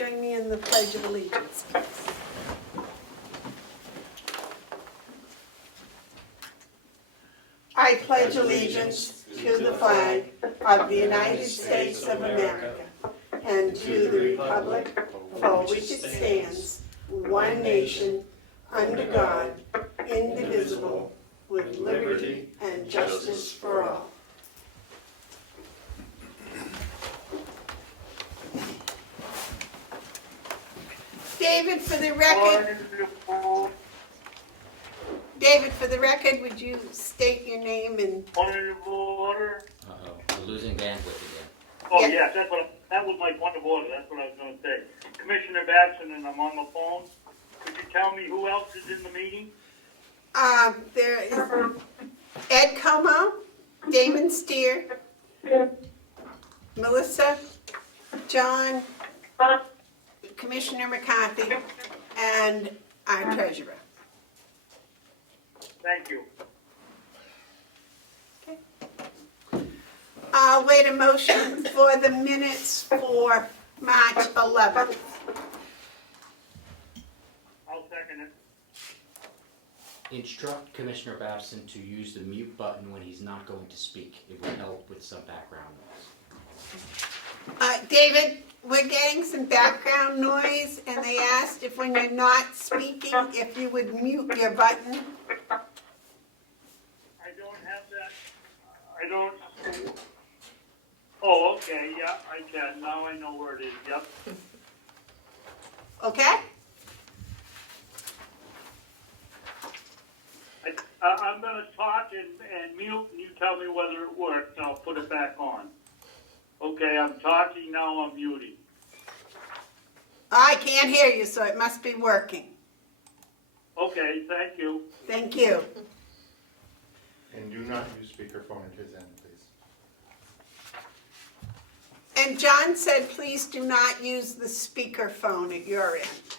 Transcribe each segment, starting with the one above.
join me in the Pledge of Allegiance, please. I pledge allegiance to the flag of the United States of America and to the republic for which it stands, one nation, under God, indivisible, with liberty and justice for all. David, for the record, would you state your name and... Point of order. Uh-oh, we're losing bandwidth again. Oh, Yeah. yes, that was my point of order, that's what I was gonna say. Commissioner Batson, and I'm on the phone. Could you tell me who else is in the meeting? There is Ed Comeau, Damon Steer, Melissa, John, Commissioner McCarthy, and our treasurer. Thank you. I'll wait a motion for the minutes for March 11th. I'll second it. Instruct Commissioner Babson to use the mute button when he's not going to speak. It will help with some background noise. David, we're getting some background noise, and they asked if when you're not speaking, if you would mute your button. I don't have that, I don't. Oh, okay, yeah, I can, now I know where it is, yep. Okay? I'm gonna talk and mute, and you tell me whether it works, and I'll put it back on. Okay, I'm talking, now I'm muting. I can't hear you, so it must be working. Okay, thank you. Thank you. And do not use speakerphone at his end, please. And John said, please do not use the speakerphone at your end.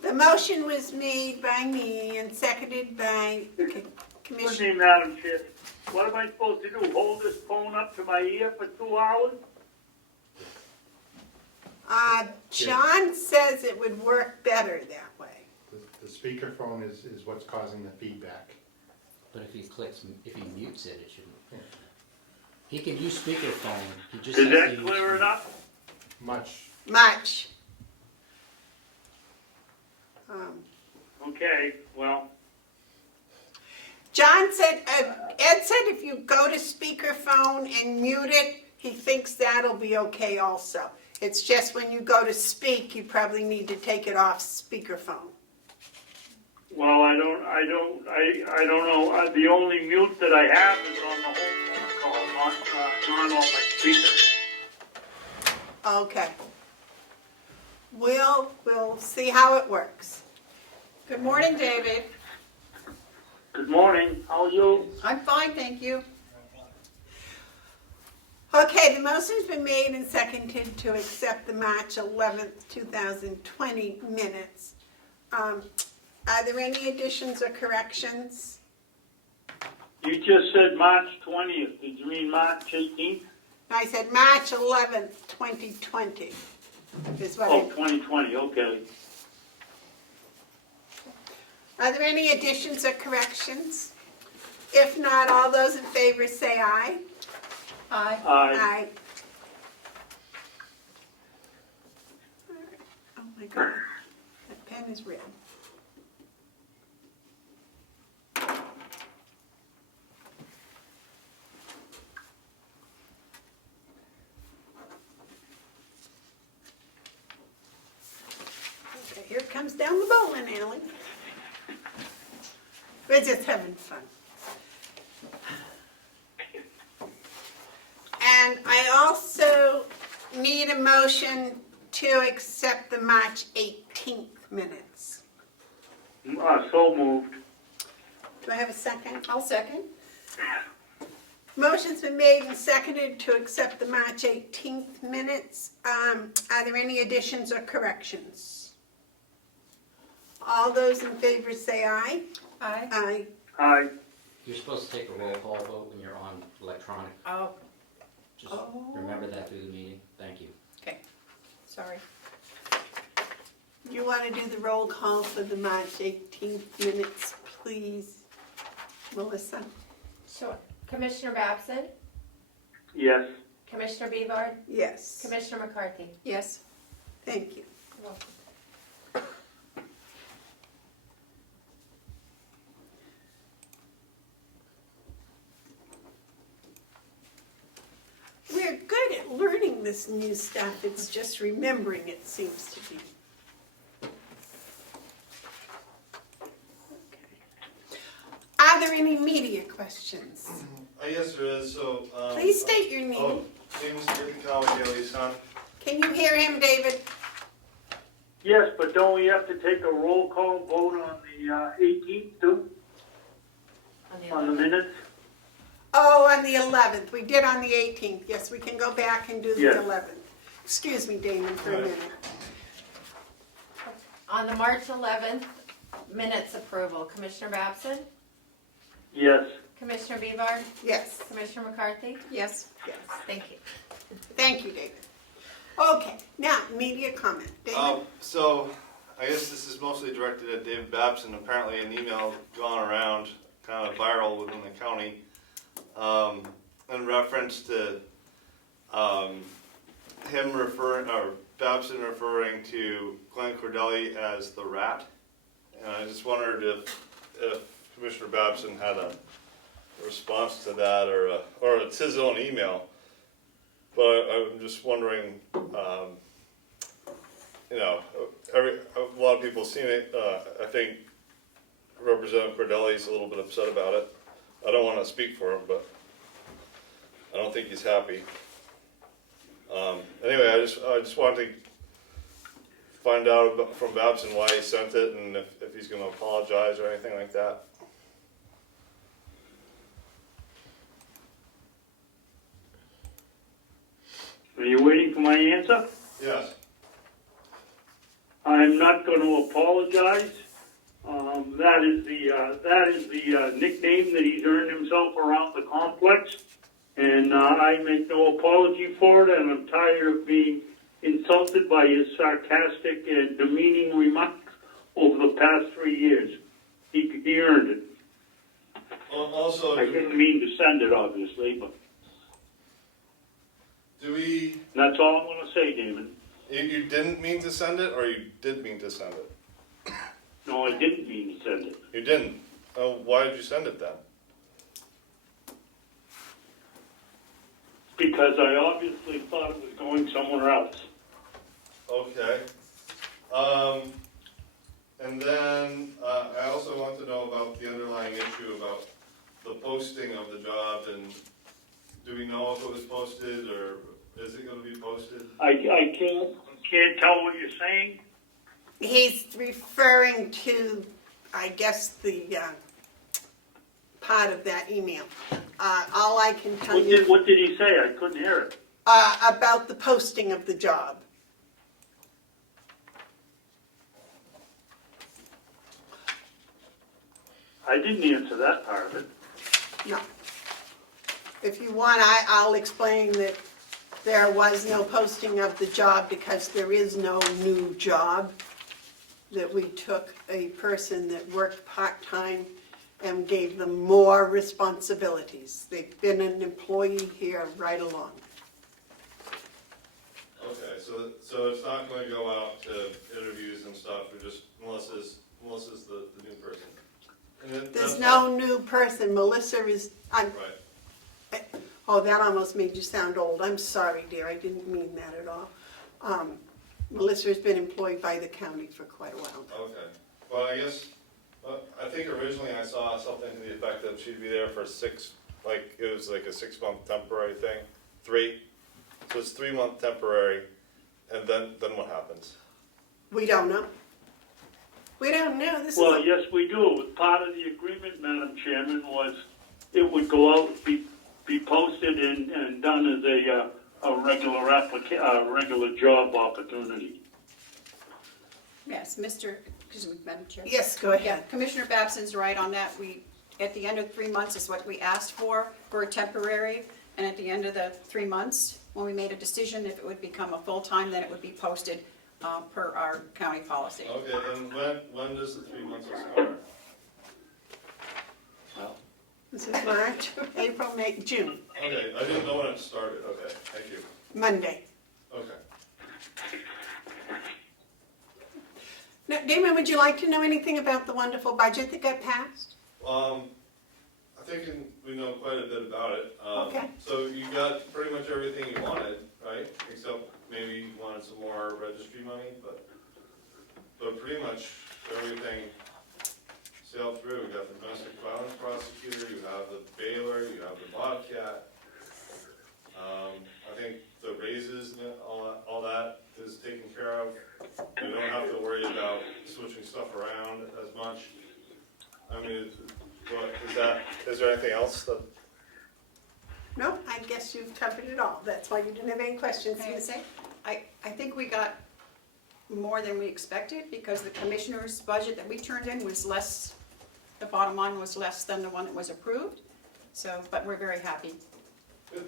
The motion was made by me and seconded by Commissioner. Good evening, Madam Chair. What am I supposed to do, hold this phone up to my ear for 2 hours? John says it would work better that way. The speakerphone is what's causing the feedback. But if he mutes it, it shouldn't. Yeah. He can use speakerphone. He just Does has to that use clear it up? Much. Much. Okay, well, John said, Ed said if you go to speakerphone and mute it, he thinks that'll be okay also. It's just when you go to speak, you probably need to take it off speakerphone. well, I don't know. The only mute that I have is on the whole phone call, not on my speaker. Okay. We'll see how it works. Good morning, David. Good morning, how are you? I'm fine, thank you. Okay, the motion's been made and seconded to accept the March 11th, 2020 minutes. Are there any additions or corrections? You just said March 20th. Did you mean March 18th? I said March 11th, 2020 is what Oh, 2020, okay. Are there any additions or corrections? If not, all those in favor say aye. Aye. Aye. Oh my God, that pen is red. Okay, here comes down the bowling alley. We're just having fun. And I also need a motion to accept the March 18th minutes. So moved. Do I have a second? I'll second. Motion's been made and seconded to accept the March 18th minutes. Are there any additions or corrections? All those in favor say aye. Aye. Aye. Aye. You're supposed to take a roll call vote when you're on electronic. Oh, Just Oh. remember that through the meeting. Thank you. Okay, sorry. You want to do the roll call for the March 18th minutes, please, Melissa? Sure. Commissioner Babson? Yes. Commissioner Bevard? Yes. Commissioner McCarthy? Yes. Thank you. You're welcome. We're good at learning this new stuff. It's just remembering it seems to be. Okay. Are there any media questions? Yes, there is, so, Please state your name. oh, James Comeau, Daly's son. Can you hear him, David? Yes, but don't we have to take a roll call vote on the 18th too, on the minutes? Oh, on the 11th. We did on the 18th. Yes, we can go back and do the Yes. 11th. Excuse me, Damon, for a Right. minute. On the March 11th minutes approval, Commissioner Babson? Yes. Commissioner Bevard? Yes, Commissioner McCarthy? Yes. yes. Thank you. Thank you, David. Okay, now, media comment. David? So, I guess this is mostly directed at David Babson. Apparently an email gone around, kind of viral within the county, in reference to, him referring, or Babson referring to Glenn Cordelli as the rat. And I just wondered if Commissioner Babson had a response to that, or it's his own email. But I'm just wondering, you know, a lot of people have seen it. I think Representative Cordelli's a little bit upset about it. I don't want to speak for him, but I don't think he's happy. Anyway, I just wanted to find out from Babson why he sent it, and if he's going to apologize or anything like that. Are you waiting for my answer? Yes. I'm not going to apologize. That is the nickname that he's earned himself around the complex, and I make no apology for it. And I'm tired of being insulted by his sarcastic and demeaning remarks over the past 3 years. He earned it. Also, I didn't mean to send it, obviously, but that's all I'm going to say, Damon. You didn't mean to send it, or you did mean to send it? No, I didn't mean to send it. You didn't. Oh, why did you send it then? Because I obviously thought it was going somewhere else. Okay. And then I also want to know about the underlying issue about the posting of the job, and do we know if it was posted, or is it going to be posted? I can't tell what you're saying. He's referring to, I guess, the part of that email. All I can tell you What did he say? I couldn't hear it. about the posting of the job. I didn't answer that part of it. No. If you want, I'll explain that there was no posting of the job because there is no new job. That we took a person that worked part-time and gave them more responsibilities. They've been an employee here right along. Okay, so it's not going to go out to interviews and stuff. We're just Melissa's the new person. And then There's that's no new person. Melissa is, right. oh, that almost made you sound old. I'm sorry, dear. I didn't mean that at all. Melissa's been employed by the county for quite a while. Okay. Well, I guess I think originally I saw something to the effect that she'd be there for it was like a 6-month temporary thing. 3. So it's 3-month temporary, and then what happens? We don't know. We don't know. This Well, is yes, we do. Part of the agreement, Madam Chairman, was it would go out, be posted and done as a regular job opportunity. Yes, Madam Chair. yes, go Yeah, ahead. Commissioner Babson's right on that. At the end of 3 months is what we asked for a temporary, And at the end of the 3 months, when we made a decision if it would become a full-time, then it would be posted per our county policy. Okay, and when does the 3 months start? This is March, April, May, June, Okay, I didn't know when it started, okay, thank you, Monday. okay. Now, Damon, would you like to know anything about the wonderful budget that got passed? I think we know quite a bit about it. Okay. So you got pretty much everything you wanted, right? Except maybe you wanted some more registry money, but pretty much everything sailed through. You got the domestic violence prosecutor, you have the bailiff, you have the bobcat. I think the raises, and all that is taken care of. We don't have to worry about switching stuff around as much. I mean, is there anything else that? No, I guess you've covered it all. That's why you didn't have any questions. Can I say, I think we got more than we expected because the commissioner's budget that we turned in was less, the bottom line was less than the one that was approved. So, but we're very happy. Good.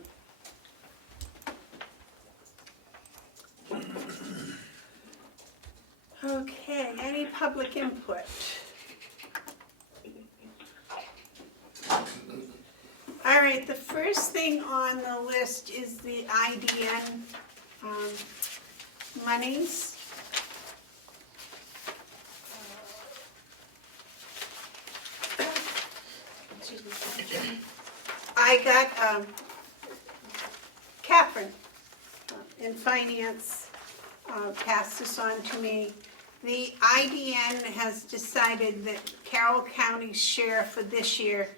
Okay, any public input? All right, the first thing on the list is the IDN monies. Excuse me. I got Catherine in finance passed this on to me. The IDN has decided that Carroll County's share for this year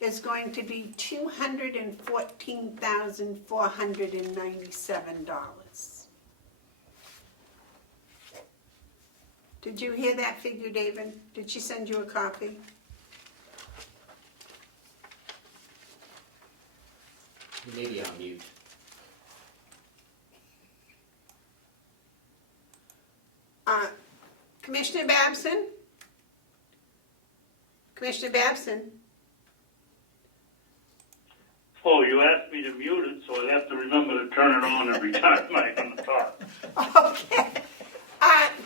is going to be $214,497. Did you hear that figure, David? Did she send you a copy? You may be on mute. Commissioner Babson? Commissioner Babson? Oh, you asked me to mute it, so I have to remember to turn it on every time I'm going to talk. Okay.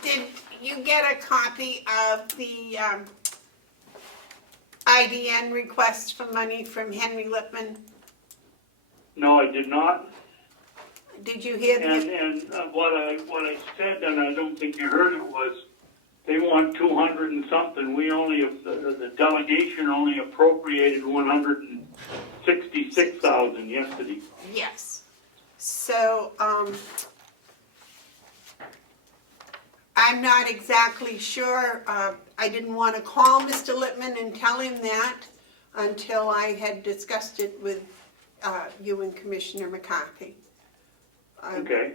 Did you get a copy of the IDN request for money from Henry Lipman? No, I did not. Did you hear And the, what I said, and I don't think you heard it, was they want 200 and something. We only, the delegation only appropriated 166,000 yesterday. yes. So, I'm not exactly sure. I didn't want to call Mr. Lipman and tell him that until I had discussed it with you and Commissioner McCarthy. Okay.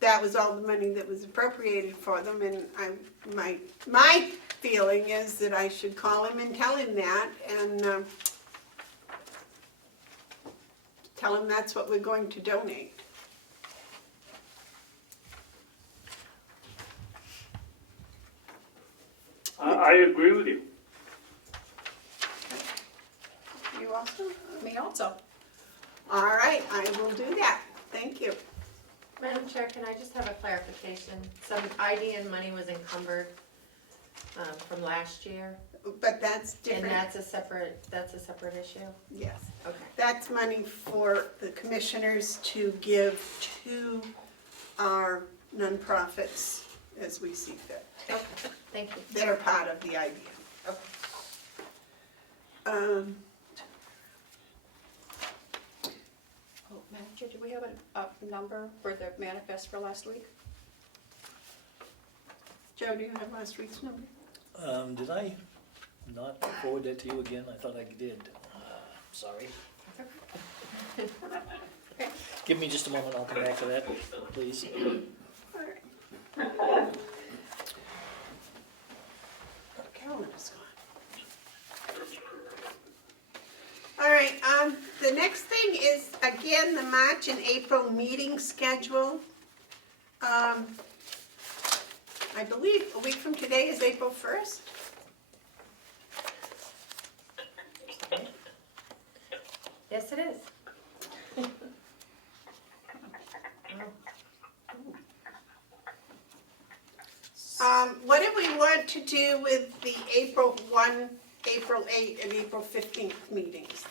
That was all the money that was appropriated for them, and my feeling is that I should call him and tell him that, and tell him that's what we're going to donate. I agree with you. You also? Me also. All right, I will do that. Thank you. Madam Chair, can I just have a clarification? Some IDN money was encumbered from last year, But that's and different. that's a separate issue? Yes. Okay. That's money for the commissioners to give to our nonprofits as we see fit, Okay, thank you. that are part of the IDN. Okay. Oh, Madam Chair, do we have a number for the manifest for last week? Joe, do you have last week's number? Did I not forward that to you again? I thought I did. Sorry. Give me just a moment, I'll come back to that, please. All right. Carolyn is gone. All right, the next thing is, again, the March and April meeting schedule. I believe a week from today is April 1st. Yes, it is. What do we want to do with the April 1, April 8, and April 15th meetings?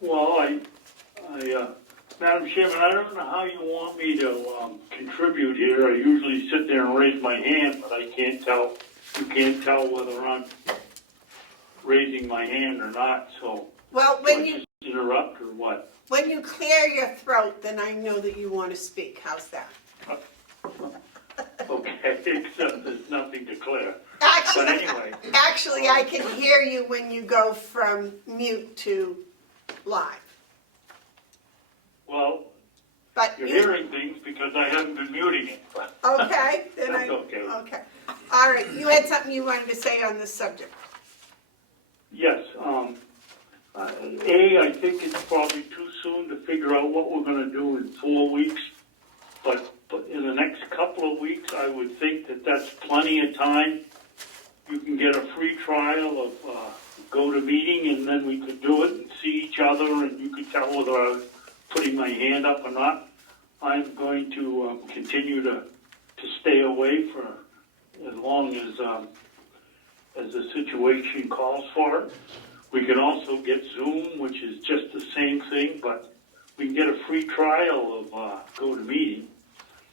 Well, Madam Chairman, I don't know how you want me to contribute here. I usually sit there and raise my hand, but I can't tell. You can't tell whether I'm raising my hand or not. So, Well, do I just interrupt or what? when you clear your throat, then I know that you want to speak. How's that? Okay, except there's nothing to clear. Actually, But anyway. actually, I can hear you when you go from mute to live. Well, But you're you, hearing things because I haven't been muting it. But okay, then That's okay. Okay. All right, you had something you wanted to say on this subject. yes, I think it's probably too soon to figure out what we're going to do in 4 weeks. But in the next couple of weeks, I would think that that's plenty of time. You can get a free trial of GoToMeeting, and then we could do it and see each other, and you could tell whether I was putting my hand up or not. I'm going to continue to stay away for as long as the situation calls for it. We can also get Zoom, which is just the same thing, but we can get a free trial of GoToMeeting,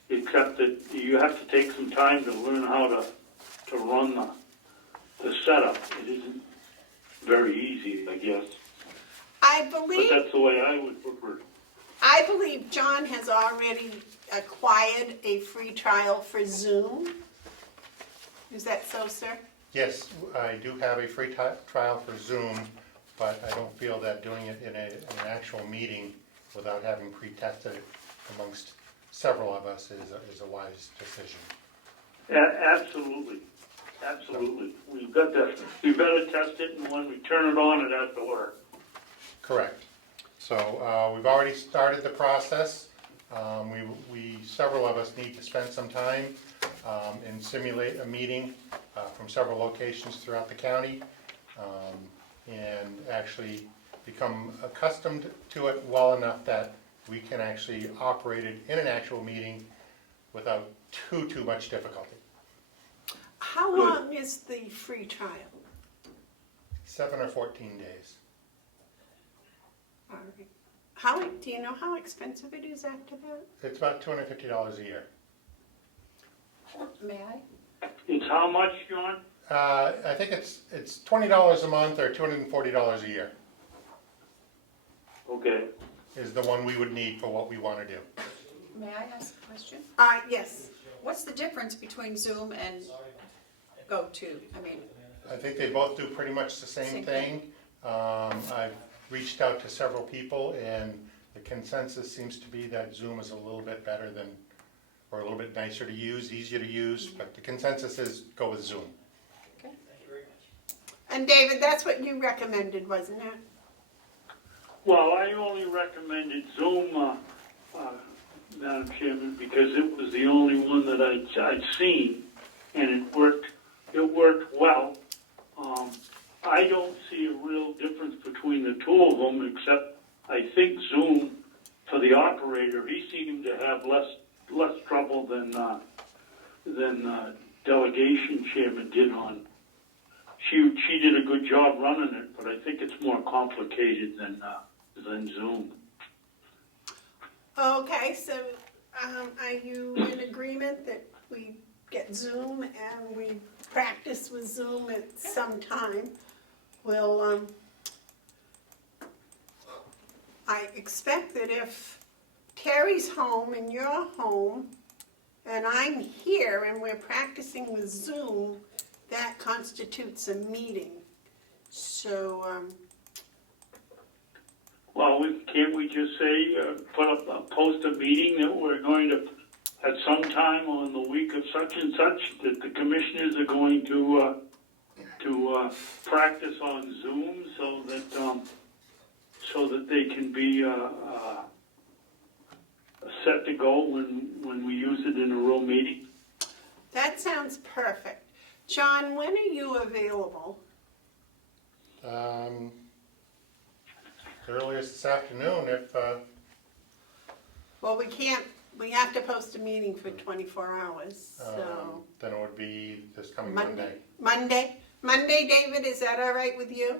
except that you have to take some time to learn how to run the setup. It isn't very easy, I guess. But that's the way I would prefer. I believe John has already acquired a free trial for Zoom. Is that so, sir? Yes, I do have a free trial for Zoom, but I don't feel that doing it in an actual meeting without having pre-tested it amongst several of us is a wise decision. Absolutely. Absolutely. We've got to test it, and when we turn it on, it has to work. Correct. So we've already started the process. Several of us need to spend some time and simulate a meeting from several locations throughout the county and actually become accustomed to it well enough that we can actually operate it in an actual meeting without too much difficulty. How long is the free trial? 7 or 14 days. All right. Do you know how expensive it is after that? It's about $250 a year. May I? It's how much, John? I think it's $20 a month or $240 a year Okay. is the one we would need for what we want to do. May I ask a question? Yes. What's the difference between Zoom and GoTo? I mean, I think they both do pretty much the same thing. I've reached out to several people, and the consensus seems to be that Zoom is a little bit better than, or a little bit nicer to use, easier to use, but the consensus is go with Zoom. okay. And David, that's what you recommended, wasn't it? Well, I only recommended Zoom, Madam Chairman, because it was the only one that I'd seen, and it worked well. I don't see a real difference between the two of them, except I think Zoom, for the operator, he seemed to have less trouble than delegation chairman did on. She did a good job running it, but I think it's more complicated than Zoom. Okay, so are you in agreement that we get Zoom and we practice with Zoom at some time? Well, I expect that if Terry's home and you're home and I'm here and we're practicing with Zoom, that constitutes a meeting. So, Well, can't we just say, post a meeting that we're going to, at some time on the week of such and such, that the commissioners are going to practice on Zoom so that they can be set to go when we use it in a real meeting? that sounds perfect. John, when are you available? early as this afternoon if, Well, we have to post a meeting for 24 hours, so. then it would be this coming Monday. Monday. Monday, David, is that all right with you?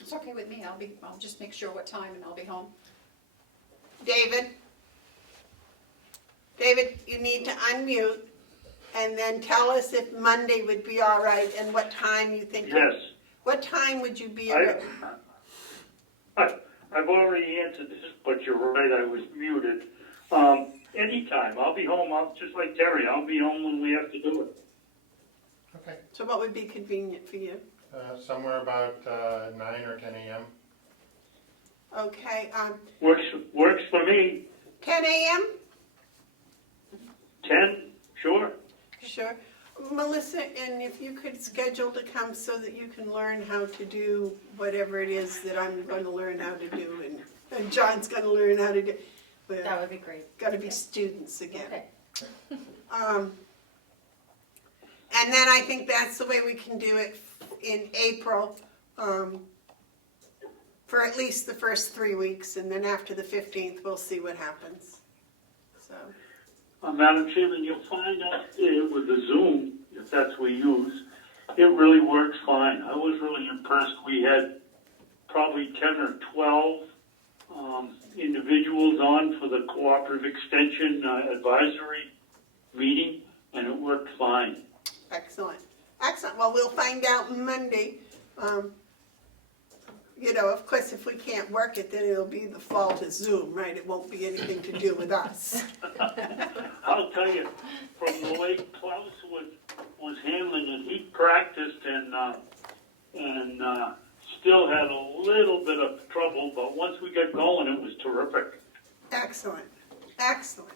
It's okay with me, I'll just make sure what time and I'll be home. David? David, you need to unmute and then tell us if Monday would be all right and what time you think. Yes. What time would you be I, available? I've already answered this, but you're right, I was muted. Anytime, I'll be home, just like Terry, I'll be home when we have to do it. Okay, So what would be convenient for you? somewhere about 9 or 10 a.m. Okay, Works for me. 10 a.m.? 10, sure. Sure. Melissa, and if you could schedule to come so that you can learn how to do whatever it is that I'm going to learn how to do and John's going to learn how to do. We're That would be great. got to be students again. Okay. And then I think that's the way we can do it in April, for at least the first 3 weeks, and then after the 15th, we'll see what happens. So, Madam Chairman, you'll find out with the Zoom, if that's what we use, it really works fine. I was really impressed. We had probably 10 or 12 individuals on for the Cooperative Extension Advisory meeting, and it worked fine. excellent. Excellent. Well, we'll find out Monday. You know, of course, if we can't work it, then it'll be the fault of Zoom, right? It won't be anything to do with us. I'll tell you, from the way Klaus was handling it, he practiced and still had a little bit of trouble, but once we got going, it was terrific. Excellent. Excellent.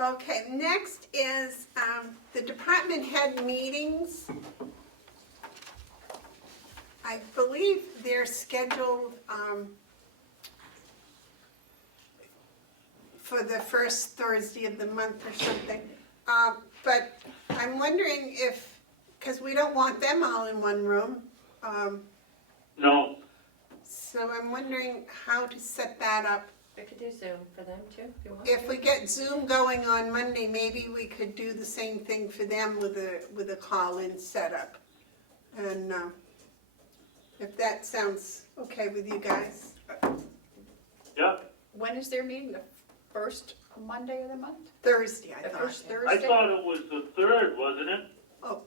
Okay, next is the department head meetings. I believe they're scheduled for the first Thursday of the month or something. But I'm wondering if, because we don't want them all in one room, No, so I'm wondering how to set that up. We could do Zoom for them too, if you want. If we get Zoom going on Monday, maybe we could do the same thing for them with a call-in setup. And if that sounds okay with you guys. yeah. When is their meeting, the first Monday of the month? Thursday, I The thought. first I Thursday? thought it was the 3rd, wasn't it? Oh,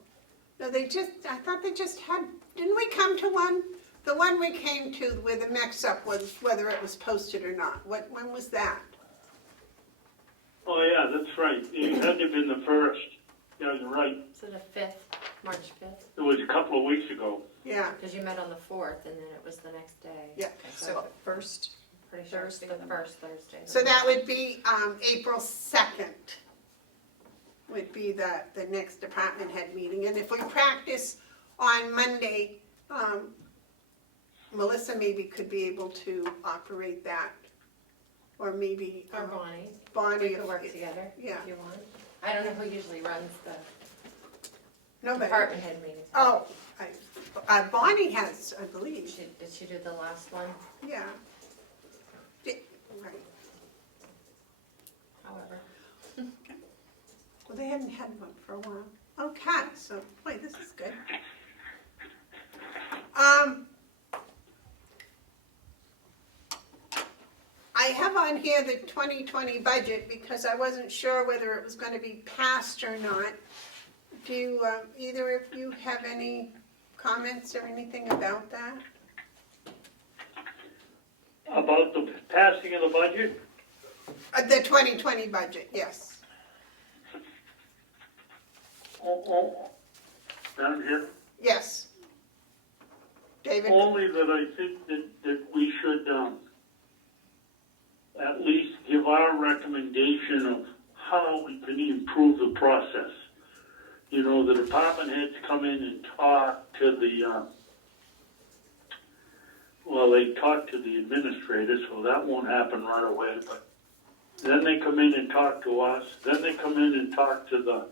no, I thought they just had, didn't we come to one? The one we came to where the mix-up was whether it was posted or not. When was that? Oh, yeah, that's right. It had to have been the 1st. Yeah, you're right. So the 5th, March 5th, It was a couple of weeks ago. Yeah, because you met on the 4th and then it was the next day. yeah. So the first, Pretty sure it's Thursday the of the month. first Thursday. of the So that month. would be April 2nd would be the next department head meeting. And if we practice on Monday, Melissa maybe could be able to operate that. Or maybe Or Bonnie. Bonnie. We could work together Yeah. if you want. I don't know who usually runs the Nobody. department head meetings. Oh, Bonnie has, I believe. Did she do the last one? Yeah. Right. However. Well, they hadn't had one for a while. Okay, so, boy, this is good. I have on here the 2020 budget because I wasn't sure whether it was going to be passed or not. Do either of you have any comments or anything about that? About the passing of the budget? The 2020 budget, yes. Madam Chair? Yes. David? Only that I think that we should at least give our recommendation of how we can improve the process. You know, the department heads come in and talk to the, they talk to the administrator, so that won't happen right away, but then they come in and talk to us, then they come in and talk to the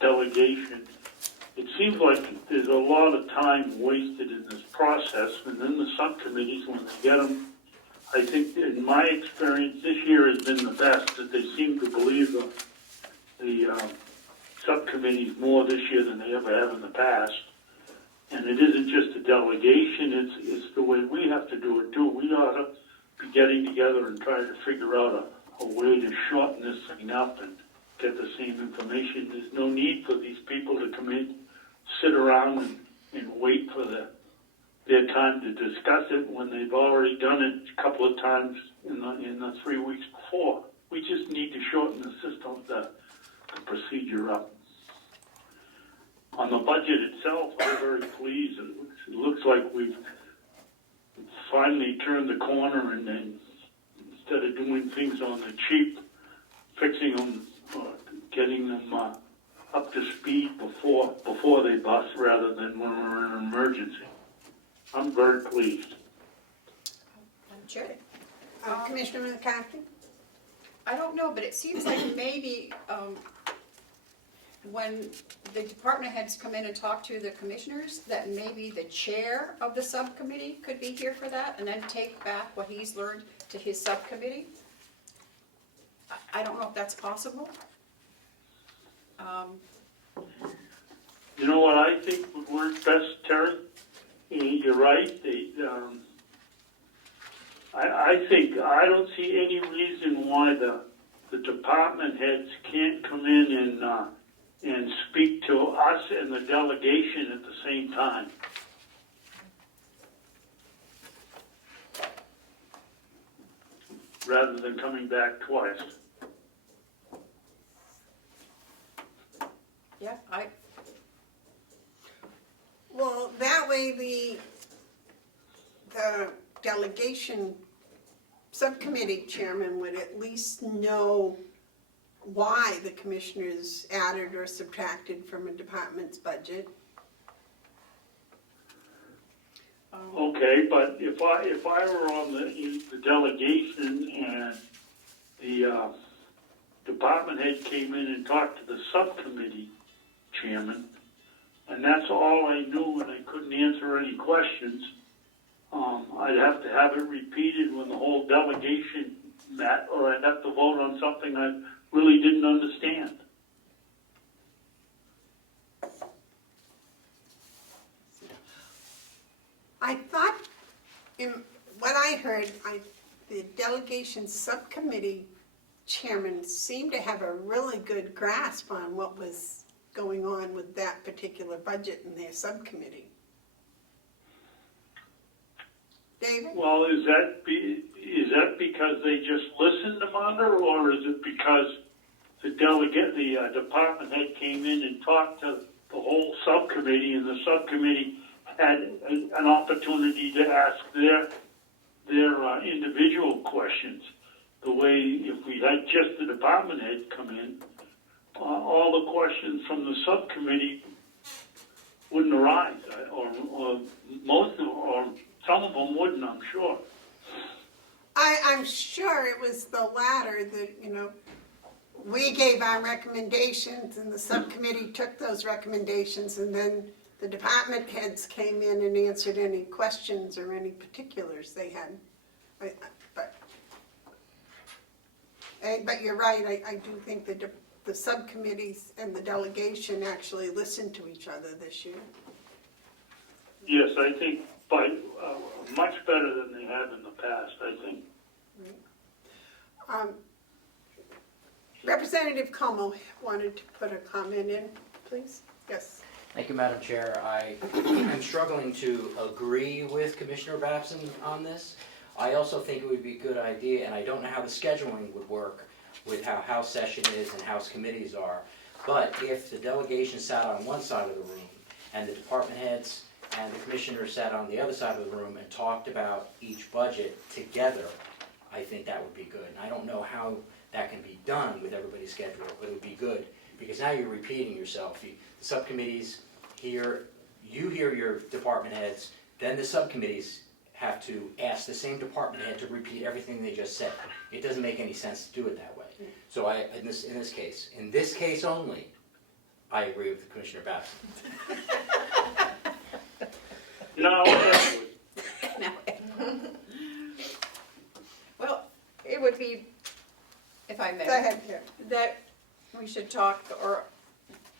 delegation, it seems like there's a lot of time wasted in this process, and then the subcommittees, when they get them, I think in my experience, this year has been the best, that they seem to believe the subcommittees more this year than they ever have in the past. And it isn't just a delegation, it's the way we have to do it too. We ought to be getting together and trying to figure out a way to shorten this thing up and get the same information. There's no need for these people to come in, sit around and wait for their time to discuss it when they've already done it a couple of times in the 3 weeks before. We just need to shorten the system, the procedure up. On the budget itself, I'm very pleased. It looks like we've finally turned the corner, and then instead of doing things on the cheap, fixing them, getting them up to speed before they bust, rather than when we're in an emergency. I'm very pleased. Madam Chair? Commissioner McCarthy? I don't know, but it seems like maybe when the department heads come in and talk to the commissioners, that maybe the chair of the subcommittee could be here for that and then take back what he's learned to his subcommittee. I don't know if that's possible. You know what I think would work best, Terry? You're right. I don't see any reason why the department heads can't come in and speak to us and the delegation at the same time. Rather than coming back twice. Yeah, Well, that way the delegation subcommittee chairman would at least know why the commissioners added or subtracted from a department's budget. Okay, but if I were on the delegation and the department head came in and talked to the subcommittee chairman, and that's all I knew, and I couldn't answer any questions, I'd have to have it repeated when the whole delegation met, or I'd have to vote on something I really didn't understand. I thought, in what I heard, the delegation subcommittee chairman seemed to have a really good grasp on what was going on with that particular budget in their subcommittee. David? Well, is that because they just listened to Munder, or is it because the department head came in and talked to the whole subcommittee, and the subcommittee had an opportunity to ask their individual questions? The way if we had just the department head come in, all the questions from the subcommittee wouldn't arise, or most of, or some of them wouldn't, I'm sure. I'm sure it was the latter, that, we gave our recommendations and the subcommittee took those recommendations, and then the department heads came in and answered any questions or any particulars they had. But you're right, I do think the subcommittees and the delegation actually listened to each other this year. Yes, I think much better than they have in the past, I think. Representative Comeau wanted to put a comment in, please. Yes. Thank you, Madam Chair. I'm struggling to agree with Commissioner Babson on this. I also think it would be a good idea, and I don't know how the scheduling would work with how House session is and House committees are, but if the delegation sat on one side of the room and the department heads and the commissioners sat on the other side of the room and talked about each budget together, I think that would be good. And I don't know how that can be done with everybody's schedule, but it would be good, because now you're repeating yourself. The subcommittees hear your department heads, then the subcommittees have to ask the same department head to repeat everything they just said. It doesn't make any sense to do it that way. So in this case only, I agree with Commissioner Babson. Now, Edward, Now, well, it would be, if I may. Go ahead, Karen. That we should talk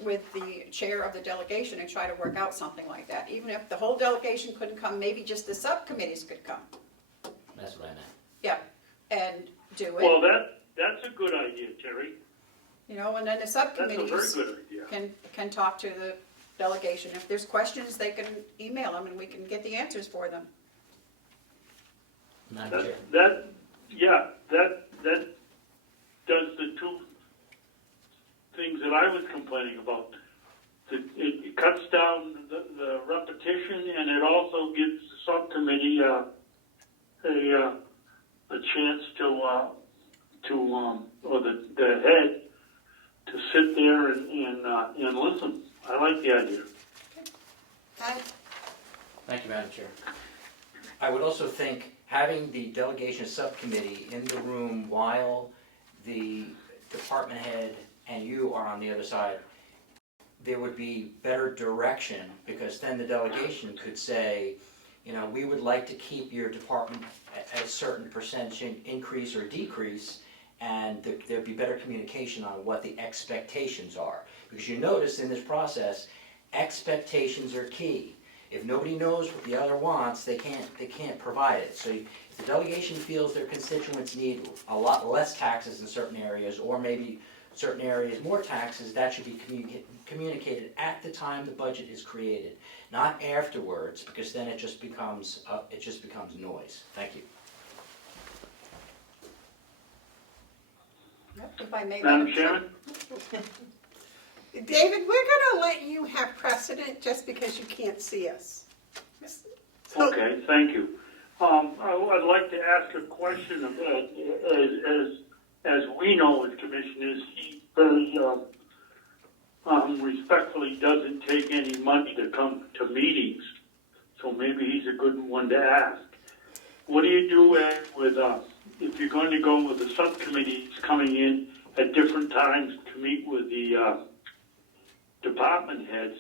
with the chair of the delegation and try to work out something like that. Even if the whole delegation couldn't come, maybe just the subcommittees could come. That's what I meant. Yeah, and do well, it, that's a good idea, Terry. you know, and then the That's a very subcommittees good idea. can talk to the delegation. If there's questions, they can email them and we can get the answers for them. Madam Chair. That does the two things that I was complaining about. It cuts down the repetition, and it also gives the subcommittee a chance or the head to sit there and listen. I like the idea. Ed? Thank you, Madam Chair. I would also think having the delegation subcommittee in the room while the department head and you are on the other side, there would be better direction, because then the delegation could say, you know, we would like to keep your department at a certain percentage increase or decrease, and there'd be better communication on what the expectations are. Because you notice in this process, expectations are key. If nobody knows what the other wants, they can't provide it. So if the delegation feels their constituents need a lot less taxes in certain areas, or maybe certain areas more taxes, that should be communicated at the time the budget is created, not afterwards, because then it just becomes noise. Thank you. Yep, if I may, Madam Madam Chair. Chairman? David, we're gonna let you have precedent just because you can't see us. So- Okay, thank you. I'd like to ask a question of Ed. As we know as commissioners, he very respectfully doesn't take any money to come to meetings, so maybe he's a good one to ask. What do you do, Ed, with if you're going to go with the subcommittees coming in at different times to meet with the department heads?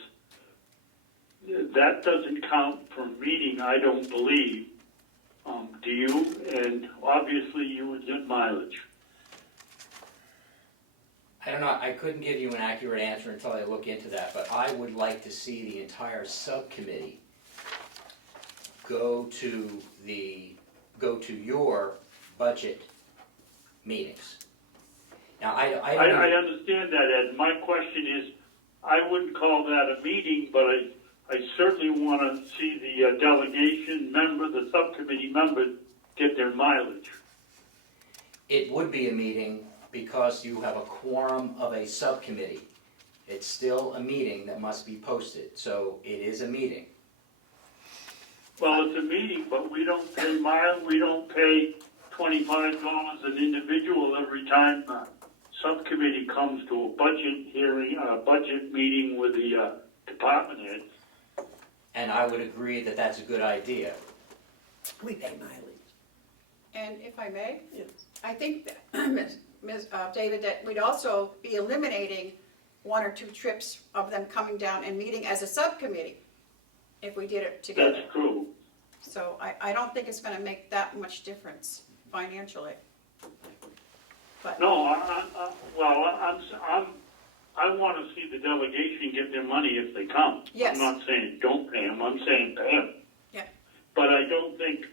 That doesn't count for a meeting, I don't believe. Do you? And obviously you would get mileage. I don't know, I couldn't give you an accurate answer until I look into that, but I would like to see the entire subcommittee go to your budget meetings. Now, I understand that, Ed. My question is, I wouldn't call that a meeting, but I certainly want to see the delegation member, the subcommittee members, get their mileage. It would be a meeting because you have a quorum of a subcommittee. It's still a meeting that must be posted, so it is a meeting. Well, it's a meeting, but we don't pay we don't pay $25 an individual every time a subcommittee comes to a budget hearing, a budget meeting with the department heads. And I would agree that that's a good idea. We pay mileage. And if I may, Yes. I think that, David, that we'd also be eliminating one or two trips of them coming down and meeting as a subcommittee if we did it together. That's true. So I don't think it's gonna make that much difference financially. But, No, I want to see the delegation get their money if they come. Yes. I'm not saying don't pay them, I'm saying pay them. yeah, But I don't think,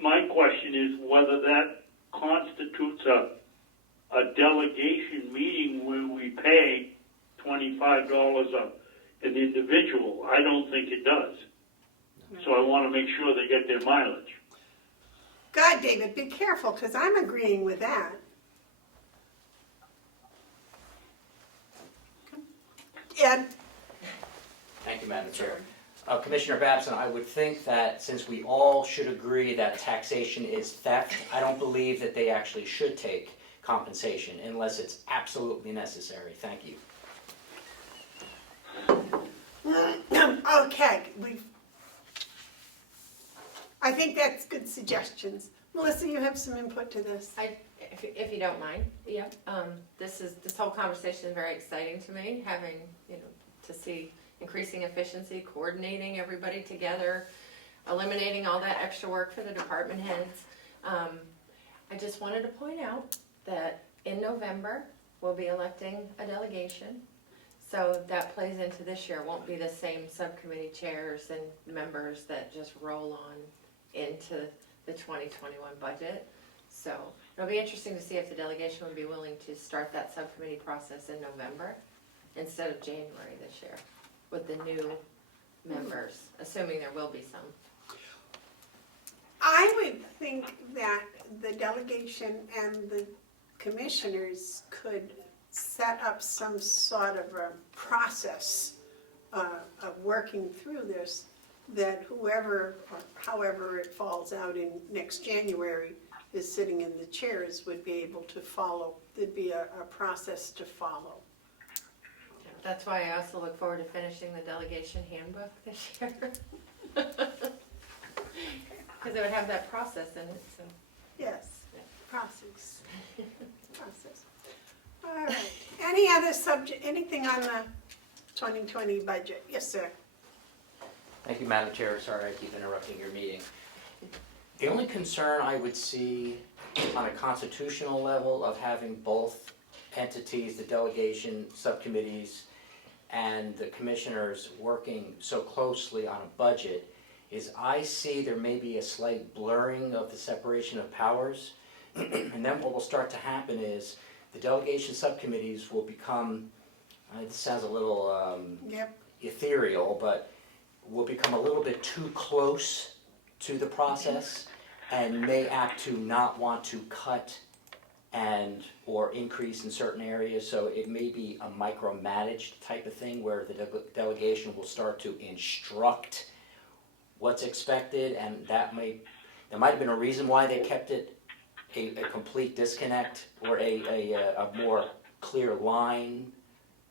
my question is whether that constitutes a delegation meeting where we pay $25 an individual. I don't think it does. So I want to make sure they get their mileage. God, David, be careful, because I'm agreeing with that. Ed? Thank you, Madam Chair. Commissioner Babson, I would think that since we all should agree that taxation is theft, I don't believe that they actually should take compensation unless it's absolutely necessary. Thank you. Okay, I think that's good suggestions. Melissa, you have some input to this. If If you don't mind. Yeah. This whole conversation is very exciting to me, having, to see increasing efficiency, coordinating everybody together, eliminating all that extra work for the department heads. I just wanted to point out that in November, we'll be electing a delegation. So that plays into this year. It won't be the same subcommittee chairs and members that just roll on into the 2021 budget. So it'll be interesting to see if the delegation would be willing to start that subcommittee process in November instead of January this year with the new members, assuming there will be some. I would think that the delegation and the commissioners could set up some sort of a process of working through this, that whoever, or however it falls out in next January, is sitting in the chairs would be able to follow. There'd be a process to follow. That's why I also look forward to finishing the delegation handbook this year. Because it would have that process in it, so. Yes, process. Process. All right. Any other subject, anything on the 2020 budget? Yes, sir. Thank you, Madam Chair. Sorry I keep interrupting your meeting. The only concern I would see on a constitutional level of having both entities, the delegation, subcommittees, and the commissioners working so closely on a budget is I see there may be a slight blurring of the separation of powers. And then what will start to happen is the delegation subcommittees will become, this sounds a little Yep. ethereal, but will become a little bit too close to the process and may act to not want to cut and or increase in certain areas. So it may be a micromanaged type of thing where the delegation will start to instruct what's expected, and there might have been a reason why they kept it a complete disconnect or a more clear line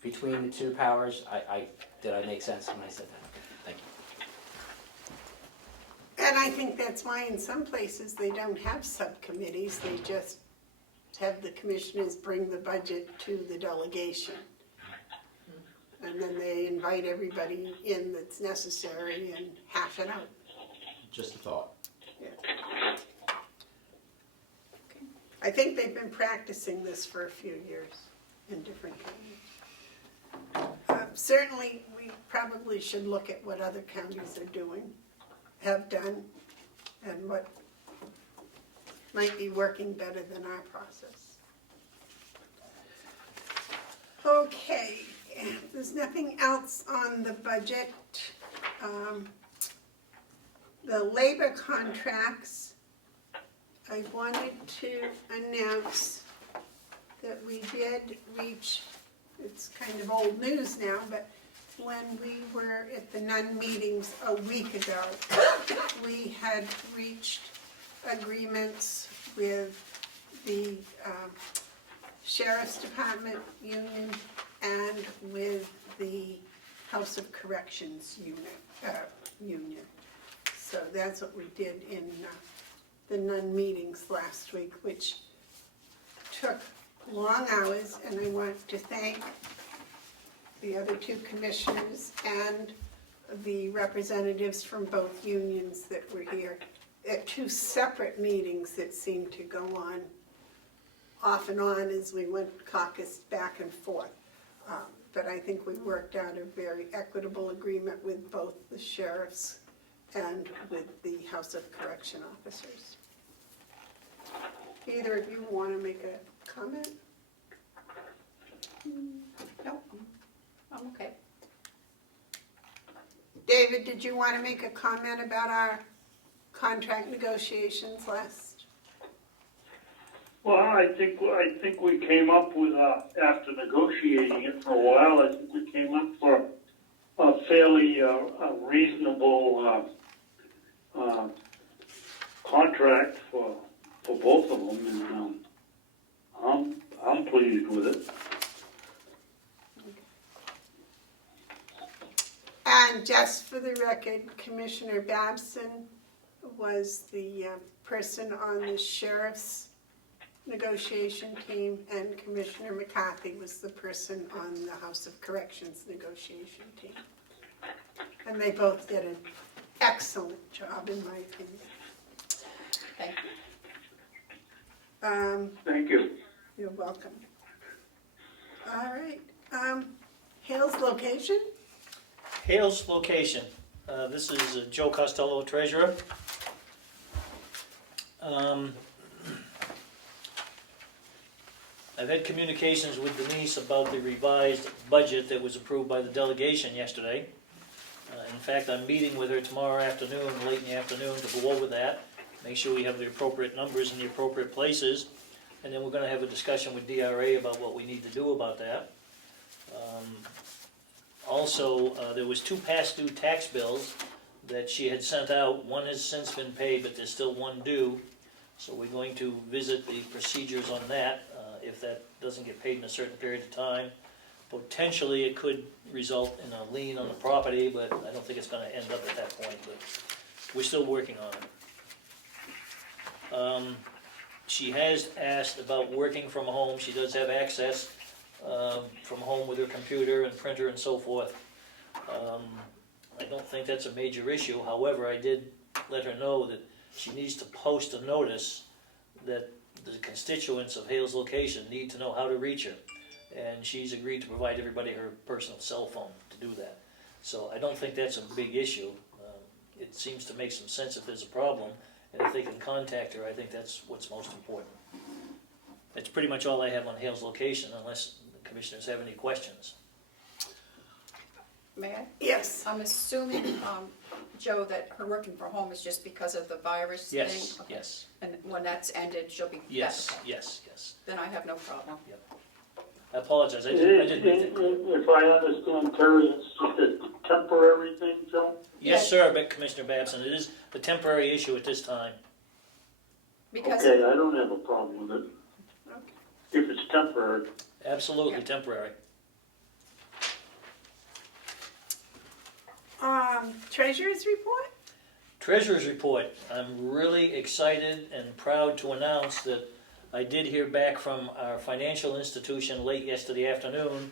between the two powers. Did I make sense when I said that? Thank you. And I think that's why in some places they don't have subcommittees, they just have the commissioners bring the budget to the delegation. And then they invite everybody in that's necessary and hash it out. Just a thought. Yeah. I think they've been practicing this for a few years in different counties. Certainly, we probably should look at what other counties are doing, have done, and what might be working better than our process. Okay, if there's nothing else on the budget. The labor contracts, I wanted to announce that we did reach, it's kind of old news now, but when we were at the NUN meetings a week ago, we had reached agreements with the Sheriff's Department union and with the House of Corrections union. So that's what we did in the NUN meetings last week, which took long hours, and I want to thank the other two commissioners and the representatives from both unions that were here at two separate meetings that seemed to go on off and on as we went caucused back and forth. But I think we worked out a very equitable agreement with both the sheriffs and with the House of Correction officers. Either of you want to make a comment? No, I'm okay. David, did you want to make a comment about our contract negotiations last? Well, I think we came up with, after negotiating it for a while, I think we came up for a fairly reasonable contract for both of them, and I'm pleased with it. And just for the record, Commissioner Babson was the person on the sheriff's negotiation team, and Commissioner McCarthy was the person on the House of Corrections negotiation team. And they both did an excellent job, in my opinion. Thank you. Thank you. You're welcome. All right, Hale's location? Hale's location. This is Joe Costello, treasurer. I've had communications with Denise about the revised budget that was approved by the delegation yesterday. In fact, I'm meeting with her tomorrow afternoon, late in the afternoon, to go over that, make sure we have the appropriate numbers in the appropriate places, and then we're gonna have a discussion with DRA about what we need to do about that. Also, there was 2 past due tax bills that she had sent out. One has since been paid, but there's still one due. So we're going to visit the procedures on that. If that doesn't get paid in a certain period of time, potentially it could result in a lien on the property, but I don't think it's gonna end up at that point, but we're still working on it. She has asked about working from home. She does have access from home with her computer and printer and so forth. I don't think that's a major issue. However, I did let her know that she needs to post a notice that the constituents of Hale's location need to know how to reach her. And she's agreed to provide everybody her personal cell phone to do that. So I don't think that's a big issue. It seems to make some sense if there's a problem, and if they can contact her, I think that's what's most important. That's pretty much all I have on Hale's location, unless the commissioners have any questions. May I? Yes. I'm assuming, Joe, that her working from home is just because of the virus thing? Yes, Okay. yes, And when that's ended, she'll be back? yes, yes, yes. Then I have no problem. I apologize, I didn't mean to. If I understand, Terry, it's just a temporary thing, Joe? Yes, sir, but Commissioner Babson, it is a temporary issue at this time. Because, Okay, I don't have a problem with it, okay. if it's temporary. Absolutely Yeah. temporary. Treasurer's report? Treasurer's report. I'm really excited and proud to announce that I did hear back from our financial institution late yesterday afternoon.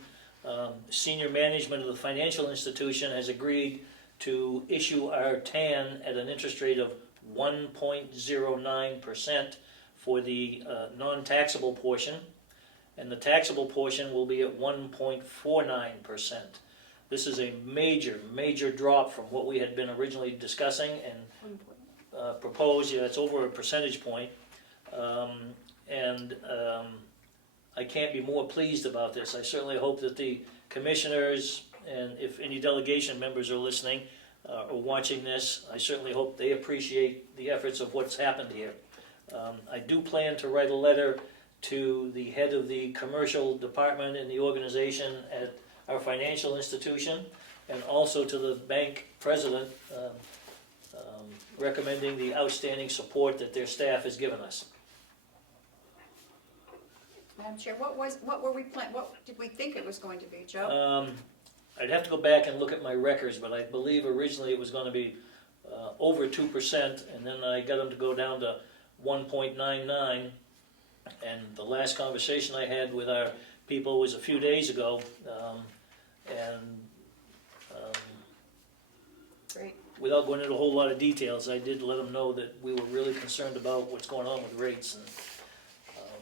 Senior management of the financial institution has agreed to issue our TAN at an interest rate of 1.09% for the non-taxable portion, and the taxable portion will be at 1.49%. This is a major, major drop from what we had been originally discussing and proposed. Yeah, it's over a percentage point. I can't be more pleased about this. I certainly hope that the commissioners, and if any delegation members are listening or watching this, I certainly hope they appreciate the efforts of what's happened here. I do plan to write a letter to the head of the commercial department in the organization at our financial institution, and also to the bank president, recommending the outstanding support that their staff has given us. Madam Chair, what were we what did we think it was going to be, Joe? I'd have to go back and look at my records, but I believe originally it was going to be over 2%, and then I got them to go down to 1.99. And the last conversation I had with our people was a few days ago, Great. without going into a whole lot of details, I did let them know that we were really concerned about what's going on with rates, and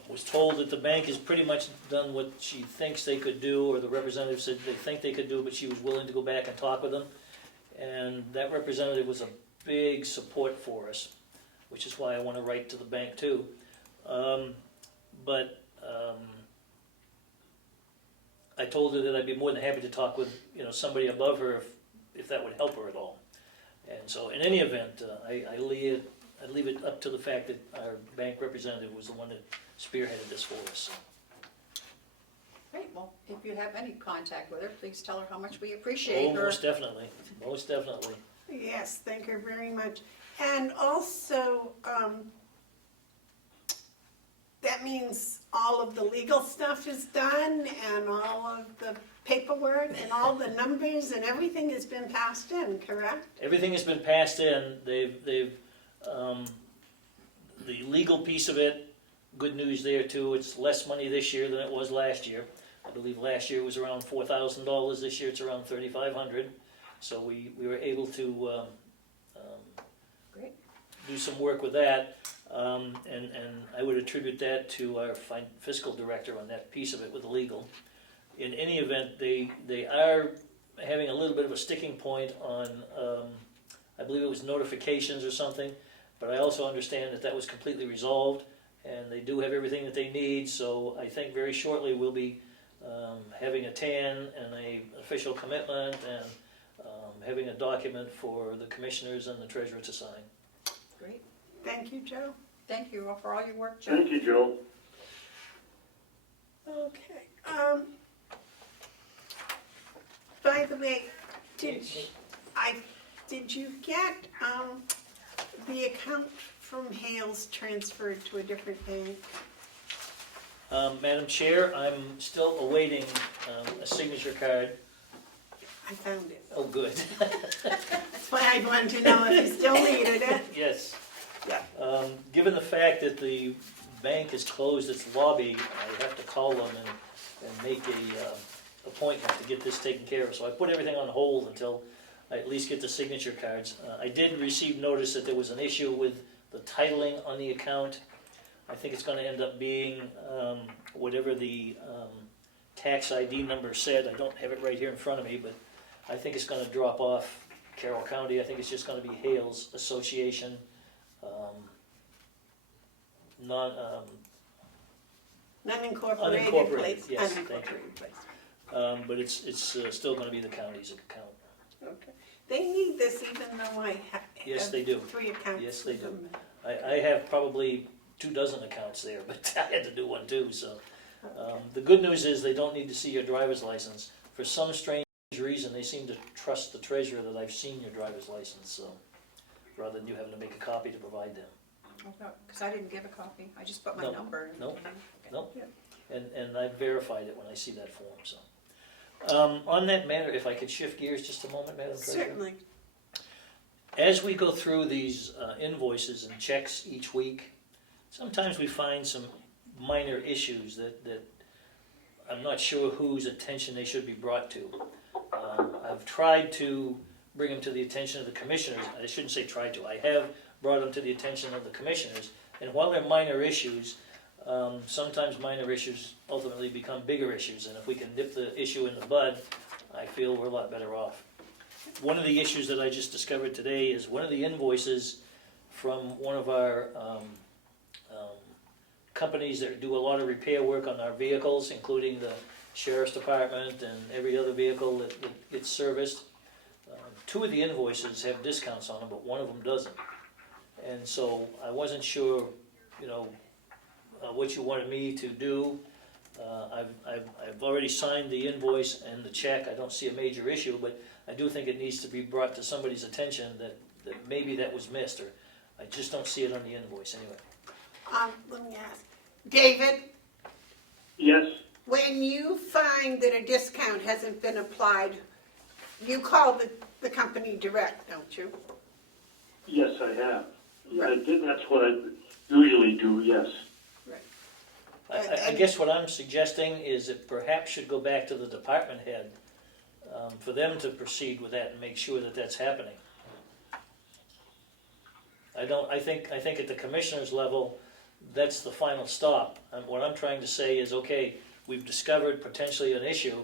was told that the bank has pretty much done what she thinks they could do, or the representative said they think they could do, but she was willing to go back and talk with them. And that representative was a big support for us, which is why I want to write to the bank too. I told her that I'd be more than happy to talk with somebody above her if that would help her at all. And so in any event, I leave it up to the fact that our bank representative was the one that spearheaded this for us. Great, well, if you have any contact with her, please tell her how much we appreciate her. Most definitely, most definitely. Yes, thank her very much. And also, that means all of the legal stuff is done, and all of the paperwork and all the numbers and everything has been passed in, correct? Everything has been passed in. They've the legal piece of it good news there too, it's less money this year than it was last year. I believe last year it was around $4,000, this year it's around $3,500. So we were able to Great. do some work with that. And I would attribute that to our fiscal director on that piece of it with the legal. In any event, they are having a little bit of a sticking point on, I believe it was notifications or something, but I also understand that that was completely resolved, and they do have everything that they need, so I think very shortly we'll be having a TAN and a official commitment and having a document for the commissioners and the treasurer to sign. Great. Thank you, Joe. Thank you for all your work, Joe. Thank you, Joe. Okay, by the way, did you get, the account from Hales transferred to a different bank? Madam Chair, I'm still awaiting a signature card. I found it. Oh, good. That's why I wanted to know if you still needed it. Yes. Yeah. Given the fact that the bank has closed its lobby, I have to call them and make a appointment to get this taken care of. So I put everything on hold until I at least get the signature cards. I did receive notice that there was an issue with the titling on the account. I think it's going to end up being whatever the tax ID number said. I don't have it right here in front of me, but I think it's going to drop off Carroll County. I think it's just going to be Hales Association. Non-incorporated Unincorporated, place. yes, thank you. Unincorporated place. But it's still going to be the county's account. Okay. They need this even though I have. Yes, they do. 3 accounts. Yes, they with do. them. I have probably 24 accounts there, but I had to do one too. So the good news is they don't need to see your driver's license. For some strange reason, they seem to trust the treasurer that I've seen your driver's license. So rather than you having to make a copy to provide them. Because I didn't give a copy, I just put my No, number. in. no, Okay. no. Yeah. And I've verified it when I see that form. So on that matter, if I could shift gears just a moment, Madam Treasurer. Certainly. As we go through these invoices and checks each week, sometimes we find some minor issues that I'm not sure whose attention they should be brought to. I've tried to bring them to the attention of the commissioners. I shouldn't say tried to. I have brought them to the attention of the commissioners. And while they're minor issues, sometimes minor issues ultimately become bigger issues. And if we can nip the issue in the bud, I feel we're a lot better off. One of the issues that I just discovered today is one of the invoices from one of our companies that do a lot of repair work on our vehicles, including the sheriff's department and every other vehicle that gets serviced. 2 of the invoices have discounts on them, but one of them doesn't. And so I wasn't sure, what you wanted me to do. I've already signed the invoice and the check. I don't see a major issue, but I do think it needs to be brought to somebody's attention that maybe that was missed, or I just don't see it on the invoice anyway. Let me ask. David, Yes, when you find that a discount hasn't been applied, you call the company direct, don't you? yes, I have. That's what I usually do, yes. I guess what I'm suggesting is it perhaps should go back to the department head for them to proceed with that and make sure that that's happening. I think at the commissioner's level, that's the final stop. What I'm trying to say is, okay, we've discovered potentially an issue.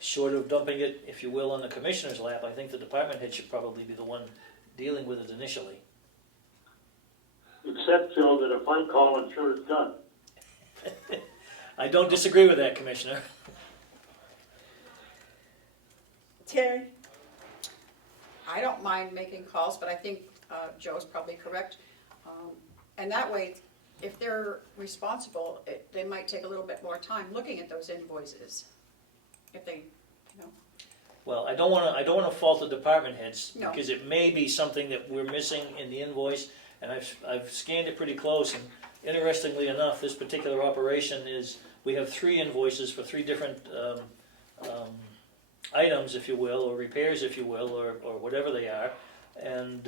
Short of dumping it, if you will, on the commissioner's lap, I think the department head should probably be the one dealing with it initially. Except, Joe, that if I call, I'm sure it's done. I don't disagree with that, Commissioner. Terry? I don't mind making calls, but I think Joe's probably correct. And that way, if they're responsible, they might take a little bit more time looking at those invoices. If they, Well, I don't want to fault the department heads, No. because it may be something that we're missing in the invoice, and I've scanned it pretty close, and interestingly enough, this particular operation is, we have 3 invoices for 3 different items, if you will, or repairs, if you will, or whatever they are, and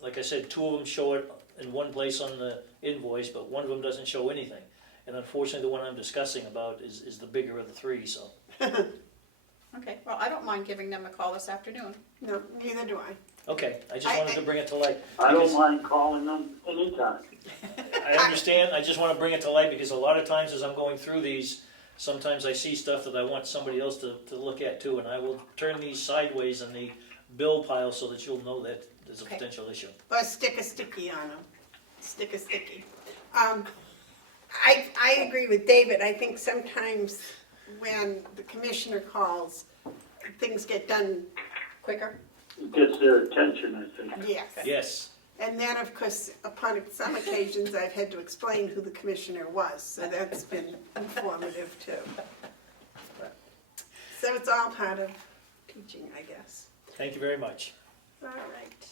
like I said, 2 of them show it in one place on the invoice, but one of them doesn't show anything. And unfortunately, the one I'm discussing about is the bigger of the three, so. Okay, well, I don't mind giving them a call this afternoon. No, neither do I. Okay, I just wanted to bring it to light. I don't mind calling them anytime. I understand, I just wanna bring it to light because a lot of times as I'm going through these, sometimes I see stuff that I want somebody else to look at too, and I will turn these sideways in the bill pile so that you'll know that there's a Okay. potential issue. Or stick a sticky on them. Stick a sticky. I agree with David. I think sometimes when the commissioner calls, things get done, Quicker? It gets their attention, I think. yes. Yes, And then, of course, upon some occasions, I've had to explain who the commissioner was, so that's been informative too. So it's all part of teaching, I guess. thank you very much. All right.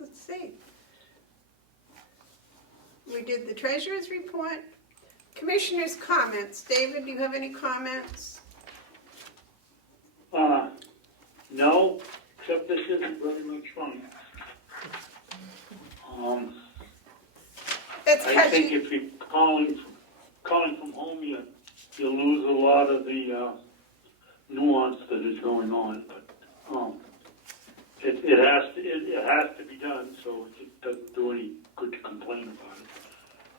Let's see. We did the treasurer's report. Commissioner's comments. David, do you have any comments? No, except this isn't very much fun. That's I because think you, if you're calling from home, you lose a lot of the nuance that is going on. But it has to be done, so it doesn't do any good to complain about it.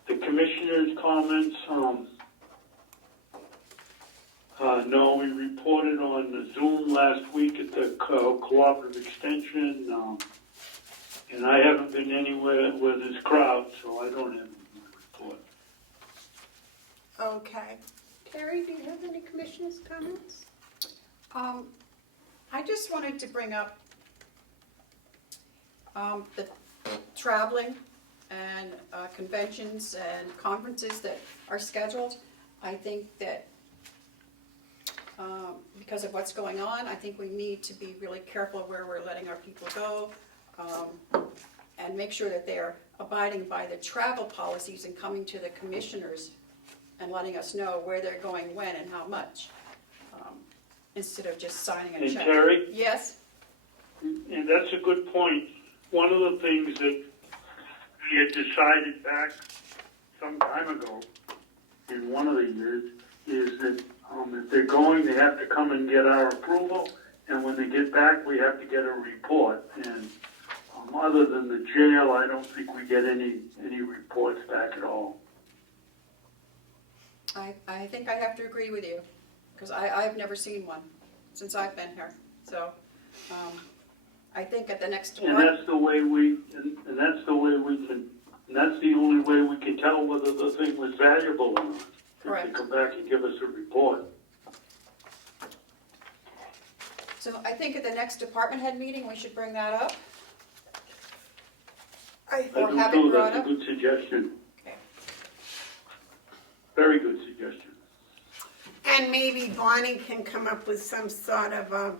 The commissioner's comments. No, we reported on the Zoom last week at the cooperative extension, and I haven't been anywhere with this crowd, so I don't have any report. okay. Terry, do you have any commissioner's comments? I just wanted to bring up the traveling and conventions and conferences that are scheduled. I think that because of what's going on, I think we need to be really careful where we're letting our people go, and make sure that they're abiding by the travel policies and coming to the commissioners and letting us know where they're going, when, and how much, instead of just signing a And check. Terry, Yes? and that's a good point. One of the things that we had decided back some time ago, in one of the years, is that if they're going, they have to come and get our approval, and when they get back, we have to get a report. And other than the jail, I don't think we get any reports back at all. I think I have to agree with you, because I've never seen one since I've been here. So, I think at the next And one, that's the way and that's the way we can, and that's the only way we can tell whether the thing was valuable or not. If Correct. they come back and give us a report. so I think at the next department head meeting, we should bring that up. I I Or do have it too, brought that's a up. good suggestion. Okay. Very good suggestion. And maybe Bonnie can come up with some sort of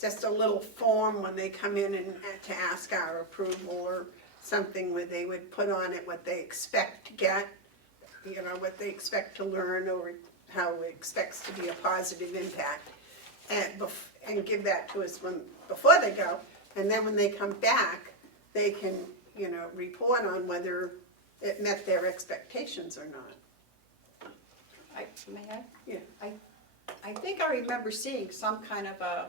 just a little form when they come in and to ask our approval, or something where they would put on it what they expect to get, you know, what they expect to learn, or how it expects to be a positive impact, and give that to us before they go. And then when they come back, they can, you know, report on whether it met their expectations or not. May I? Yeah. I think I remember seeing some kind of a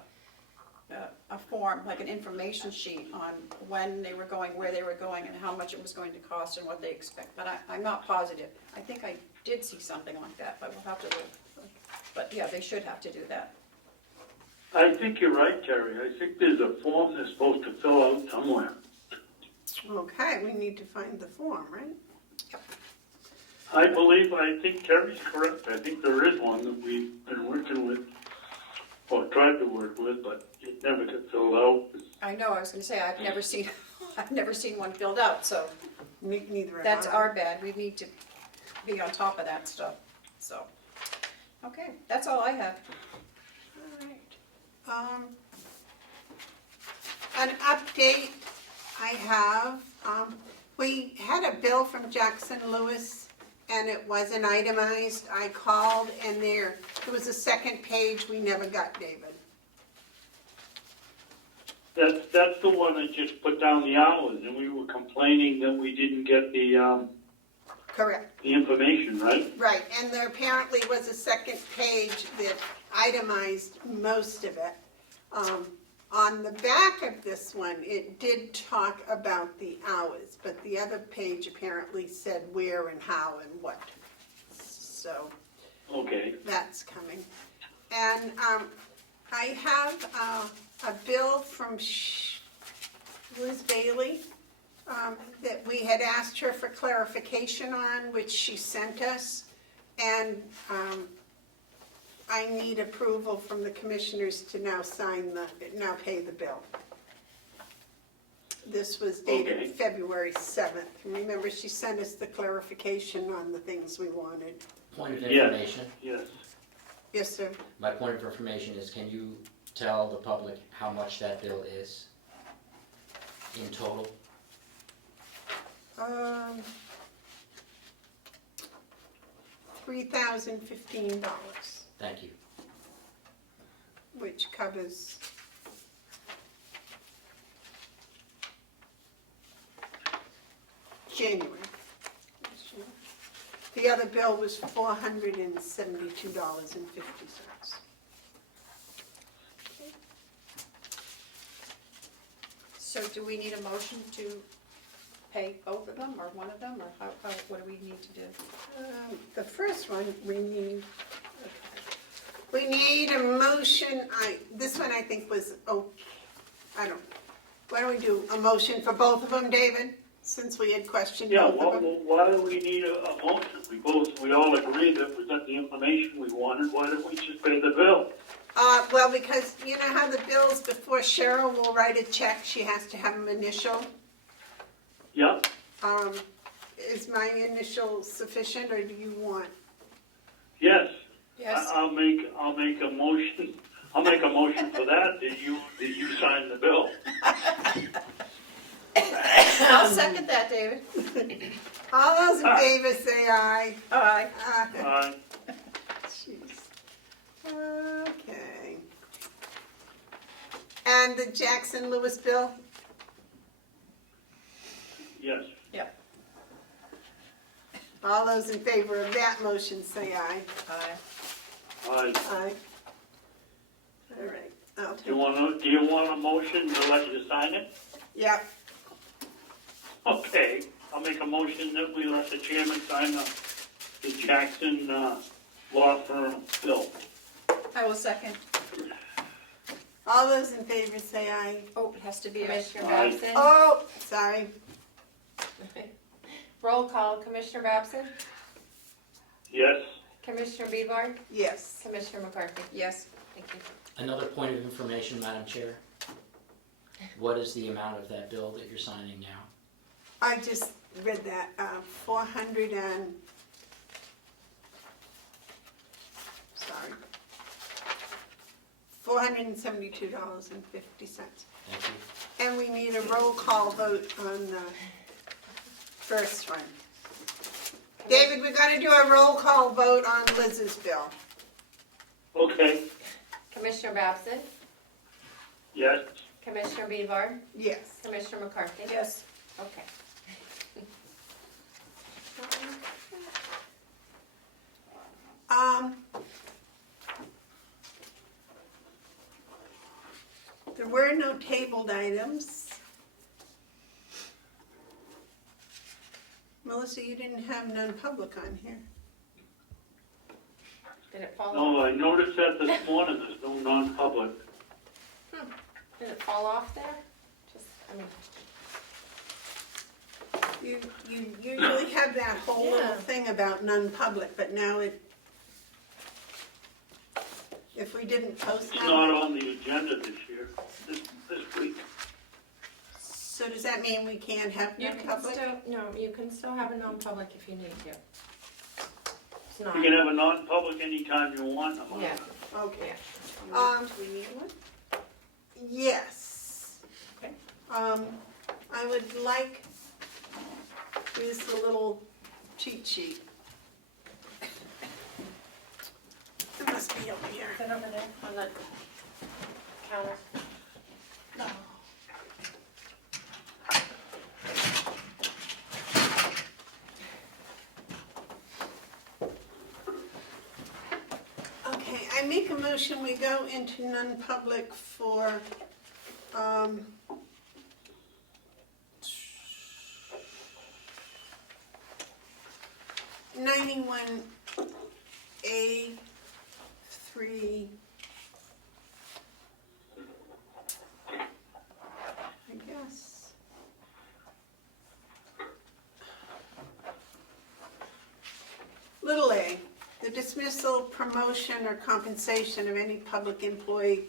form, like an information sheet on when they were going, where they were going, and how much it was going to cost and what they expect. But I'm not positive. I think I did see something like that, but we'll have to look. But yeah, they should have to do that. I think you're right, Terry. I think there's a form they're supposed to fill out somewhere. Okay, we need to find the form, right? I think Terry's correct. I think there is one that we've been working with, or tried to work with, but it never got filled out. I know, I was gonna say, I've never seen one filled out, so Neither have that's I. our bad. We need to be on top of that stuff, so. Okay, that's all I have. All right. An update I have, we had a bill from Jackson Lewis, and it wasn't itemized. I called, and there was a second page we never got, David. That's the one that just put down the hours, and we were complaining that we didn't get the Correct. information, right? Right, and there apparently was a second page that itemized most of it. On the back of this one, it did talk about the hours, but the other page apparently said where and how and what. So Okay. that's coming. And I have a bill from Liz Bailey that we had asked her for clarification on, which she sent us. And I need approval from the commissioners to now pay the bill. This was dated Okay. February 7th. Remember, she sent us the clarification on the things we wanted. Point of Yes. information. Yes. Yes, sir. My point of information is, can you tell the public how much that bill is in total? $3,015, Thank you. which covers January. The other bill was $472.50. So do we need a motion to pay both of them, or one of them, or what do we need to do? The first one, we need a motion, this one I think was, why don't we do a motion for both of them, David? Since we had questioned Yeah, both of them. why do we need a motion? We all agree that we got the information we wanted, why don't we just pay the bill? Well, because you know how the bills, before Cheryl will write a check, she has to have them initial. Yeah, Is my initial sufficient, or do you want? yes. Yes. I'll make a motion, for that, that you sign the bill. I'll second that, David. All those in favor say aye. Aye. Jeez. Okay. And the Jackson Lewis bill? Yes. Yep. All those in favor of that motion say aye. Aye. Aye. Aye. All right. I'll Do you take, want a motion to let you sign it? yep. Okay, I'll make a motion that we let the chairman sign the Jackson law firm bill. I will second. All those in favor say aye. Oh, it has to be a Commissioner Aye. Babson? Oh, sorry. Roll call, Commissioner Babson? Yes, Commissioner Bevar? Yes. Commissioner McCarthy? yes. Thank you. Another point of information, Madam Chair. What is the amount of that bill that you're signing now? I just read that, 400 and, sorry, $472.50. Thank you. And we need a roll call vote on the first one. David, we're gonna do a roll call vote on Liz's bill. okay, Commissioner Babson? yes, Commissioner Bevar? Yes. Commissioner McCarthy? Yes. Okay. There were no tabled items. Melissa, you didn't have non-public on here. Did it fall off? no, I noticed that this morning, there's no non-public. Did it fall off there? Just, I mean, You usually have that whole little Yeah. thing about non-public, but now if we didn't post It's not that, on the agenda this year, this week. so does that mean we can't have you can non-public? still, no, you can still have a non-public if you need to. It's not, You can have a non-public anytime you want. yeah, Okay. yeah. Um, Do we need one? Yes. Okay. I would like, here's the little cheat sheet. It must be over here. Is it over there on the counter? No. I make a motion, we go into non-public for, 91A3, I guess. Little a, the dismissal, promotion, or compensation of any public employee,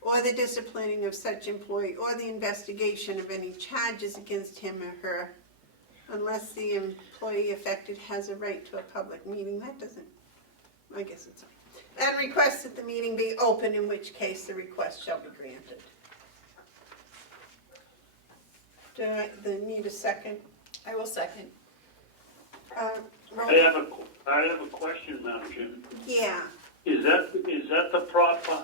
or the disciplining of such employee, or the investigation of any charges against him or her, unless the employee affected has a right to a public meeting. That doesn't, I guess it's, and request that the meeting be open, in which case the request shall be granted. Do I need a second? I will second. Roll- I have a question, Madam Chairman. Yeah, Is that the proper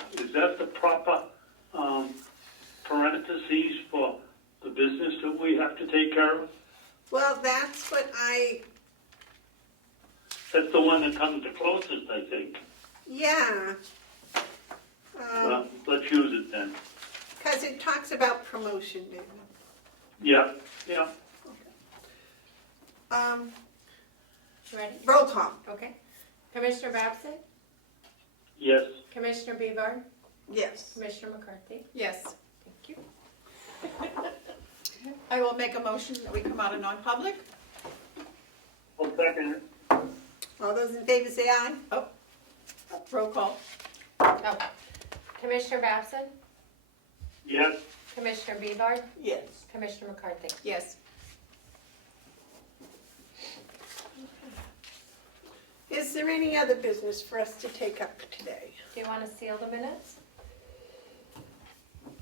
parentheses for the business that we have to take care of? well, that's what That's the one that comes the closest, I think. yeah. Well, let's use it then. Because it talks about promotion, David. Yeah. You ready? Roll call. Okay. Commissioner Babson? Yes. Commissioner Bevard? Yes. Commissioner McCarthy? Yes. Thank you. I will make a motion that we come out of non-public. I'll second it. All those in favor say aye. Roll call. Oh. Commissioner Babson? Yes. Commissioner Bevard? Yes. Commissioner McCarthy? Yes. Is there any other business for us to take up today? Do you want to seal the minutes?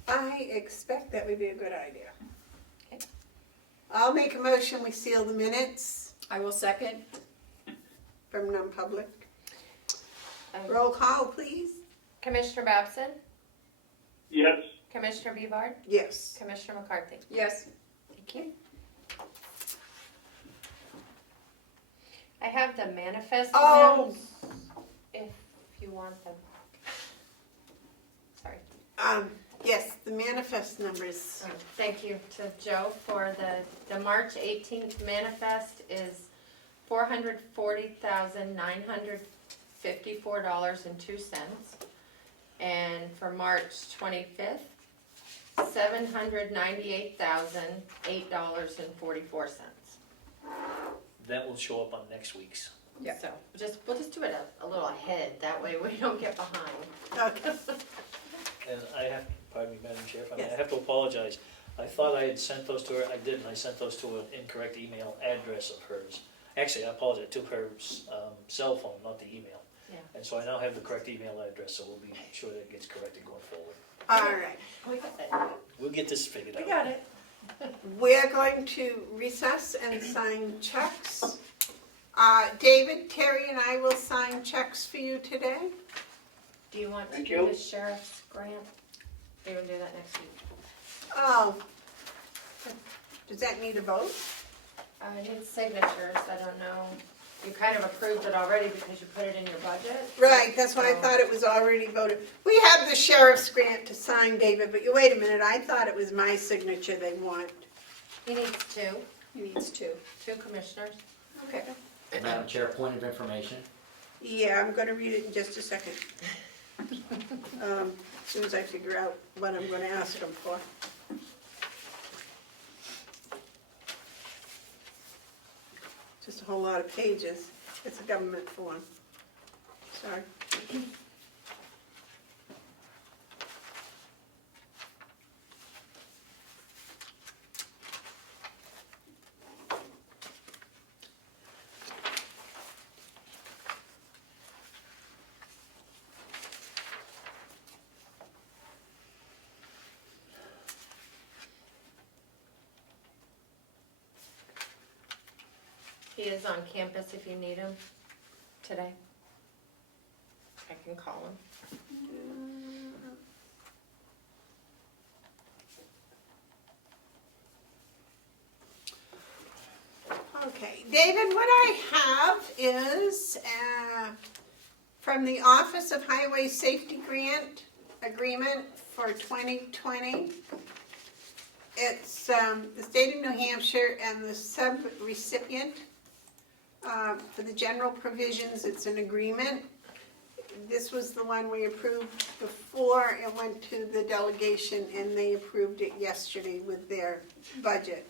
I expect that would be a good idea. Okay. I'll make a motion, we seal the minutes I will second. from non-public. Um, Roll call, please. Commissioner Babson? Yes. Commissioner Bevard? Yes. Commissioner McCarthy? Yes. Thank you. I have the manifest Oh. amounts, if you want them. Sorry. Yes, the manifest numbers. Thank you to Joe for the March 18th manifest is $440,954.02. And for March 25th, $798,008.44. That will show up on next week's. Yeah. So we'll just do it a little ahead, that way we don't get behind. Okay. And I have, pardon me, Madam Chair, if I may, Yes. I have to apologize. I thought I had sent those to her, I didn't, I sent those to an incorrect email address of hers. Actually, I apologize, to her cell phone, not the email. Yeah. And so I now have the correct email address, so we'll be sure that it gets corrected going forward. All right. We got it. We'll get this figured out. We got it. We're going to recess and sign checks. David, Terry, and I will sign checks for you today. Do you want to Thank do you. the sheriff's grant? We're gonna do that next week. Oh. Does that need a vote? I need signatures, I don't know. You kind of approved it already because you put it in your budget. Right, that's why I So- thought it was already voted. We have the sheriff's grant to sign, David, but you wait a minute, I thought it was my signature they want. He needs two He needs two. commissioners. Okay. Madam Chair, point of information. Yeah, I'm gonna read it in just a second. As soon as I figure out what I'm gonna ask them for. Just a whole lot of pages. It's a government form. Sorry. He is on campus if you need him today. I can call him. Okay, David, what I have is From the Office of Highway Safety Grant Agreement for 2020. It's the state of New Hampshire and the sub-recipient. For the general provisions, it's an agreement. This was the one we approved before it went to the delegation, and they approved it yesterday with their budget.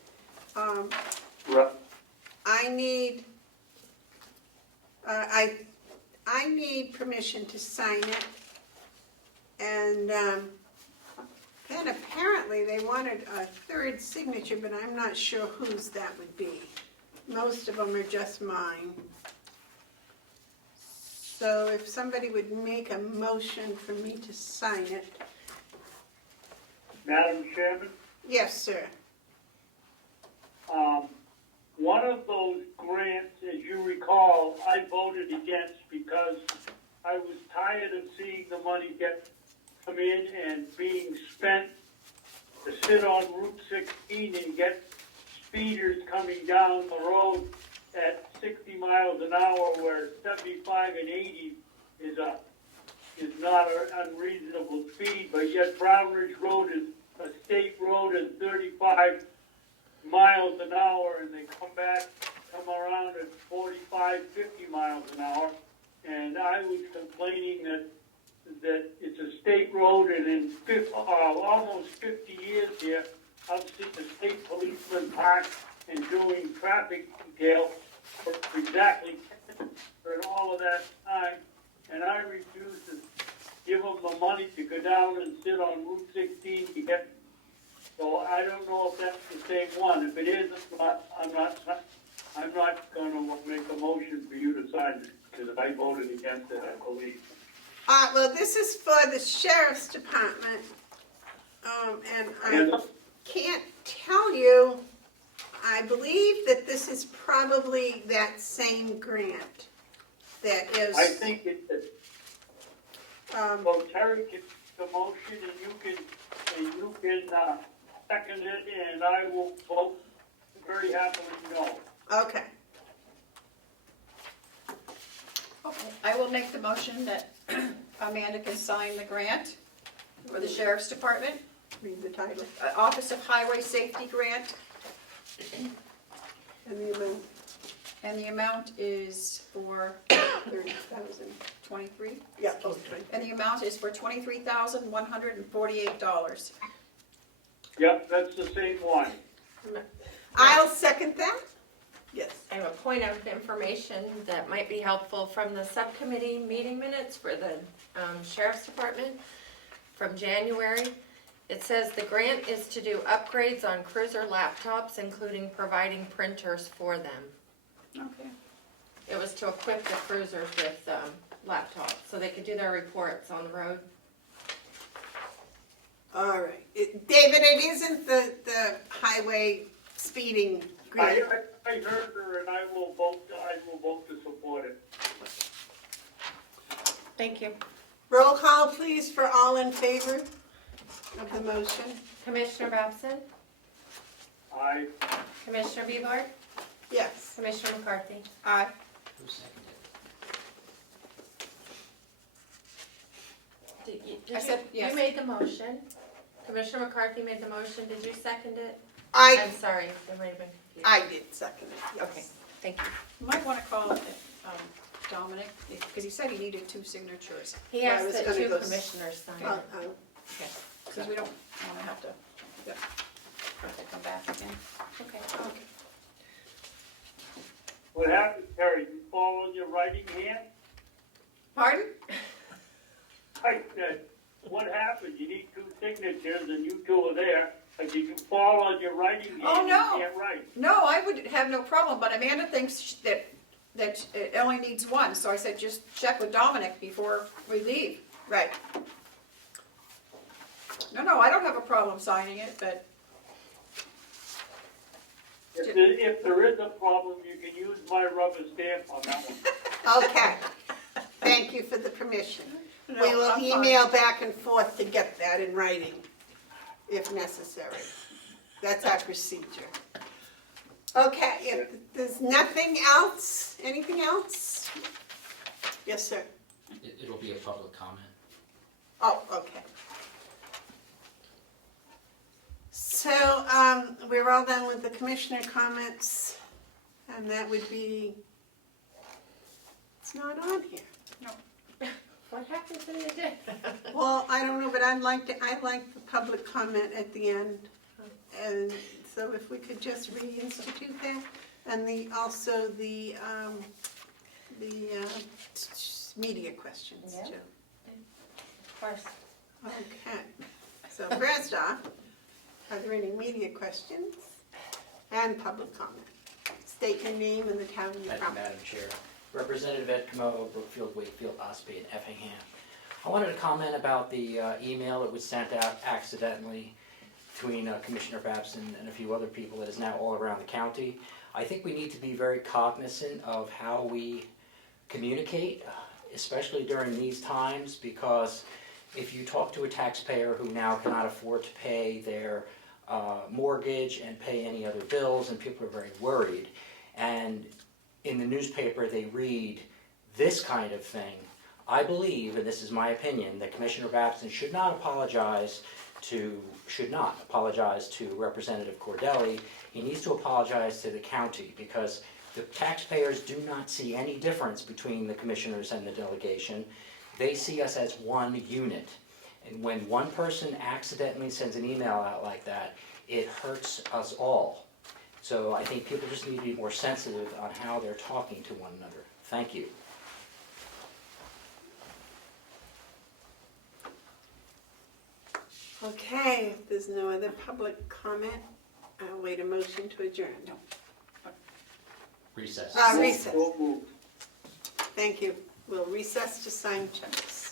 Right. I need permission to sign it, and then apparently they wanted a third signature, but I'm not sure whose that would be. Most of them are just mine. So if somebody would make a motion for me to sign it. Madam Chairman, Yes, sir. one of those grants, as you recall, I voted against because I was tired of seeing the money come in and being spent to sit on Route 16 and get speeders coming down the road at 60 miles an hour, where 75 and 80 is not an unreasonable speed, but yet Brown Ridge Road is a state road at 35 miles an hour, and they come around at 45, 50 miles an hour. And I was complaining that it's a state road, and in almost 50 years here, I've seen the state policeman parked and doing traffic detail for exactly for all of that time, and I refused to give them the money to go down and sit on Route 16 to get. So I don't know if that's the same one. If it is, I'm not going to make a motion for you to sign it, because I voted against it, I believe. Well, this is for the sheriff's department, and I can't tell you. I believe that this is probably that same grant that is. I think it's, well, Terry can the motion, and you can second it, and I will vote very happily no. Okay. Okay, I will make the motion that Amanda can sign the grant for the Sheriff's Department, Read the title Office of Highway Safety Grant, and the amount, and the amount is for 30,000. 23, Yeah. Oh, 20. and the amount is for $23,148. Yep, that's the same one. I'll second that. Yes. I have a point of information that might be helpful from the subcommittee meeting minutes for the Sheriff's Department from January. It says the grant is to do upgrades on cruiser laptops, including providing printers for them. Okay. It was to equip the cruisers with laptops, so they could do their reports on the road. All right. David, it isn't the highway speeding grant. I heard her, and I will vote to support it. Thank you. Roll call, please, for all in favor of the motion. Commissioner Babson? Aye. Commissioner Bebart? Yes. Commissioner McCarthy? Aye. Who seconded I said yes. You made the motion. Commissioner McCarthy made the motion. Did you second it? I I'm sorry, there might have been confusion. I did second it. Yes. Okay, thank you. You might want to call Dominic, because he said he needed 2 signatures, He Yeah, I asked was that gonna 2 go commissioners sign Oh, it. oh. Okay. because we don't want to have to come back again. Okay. Okay. What happened, Terry? You fall on your writing hand? Pardon? I said, what happened? You need 2 signatures, and you 2 are there. Did you fall on your writing hand? Oh, no. You can't write. No, I would have no problem, but Amanda thinks that it only needs 1, so I said just check with Dominic before we leave. Right. No, I don't have a problem signing it, but If there is a problem, you can use my rubber stamp on that one. Okay. Thank you for the permission. no, We will I'm fine. email back and forth to get that in writing, if necessary. That's our procedure. Okay, if there's nothing else, anything else? Yes, sir. It'll be a public comment. Oh, okay. So, we're all done with the commissioner comments, and that would be, it's not on here. What happened to the agenda? Well, I don't know, but I like the public comment at the end. And so if we could just reinstitute that, and also the media questions Yeah. too. Of course. Okay, so first off, are there any media questions and public comment? State your name and the town you're Thank you, from. Madam Chair. Representative Ed Comeau, Brookfield, Wakefield, Ospey, and Effingham. I wanted to comment about the email that was sent out accidentally between Commissioner Babson and a few other people that is now all around the county. I think we need to be very cognizant of how we communicate, especially during these times, because if you talk to a taxpayer who now cannot afford to pay their mortgage and pay any other bills, and people are very worried, and in the newspaper they read this kind of thing, I believe, and this is my opinion, that Commissioner Babson should not apologize to Representative Cordelli. He needs to apologize to the county, because the taxpayers do not see any difference between the commissioners and the delegation. They see us as one unit. And when one person accidentally sends an email out like that, it hurts us all. So I think people just need to be more sensitive on how they're talking to one another. Thank you. Okay, if there's no other public comment, I'll wait a motion to adjourn. No. Recess. Recess. Thank you. We'll recess to sign checks.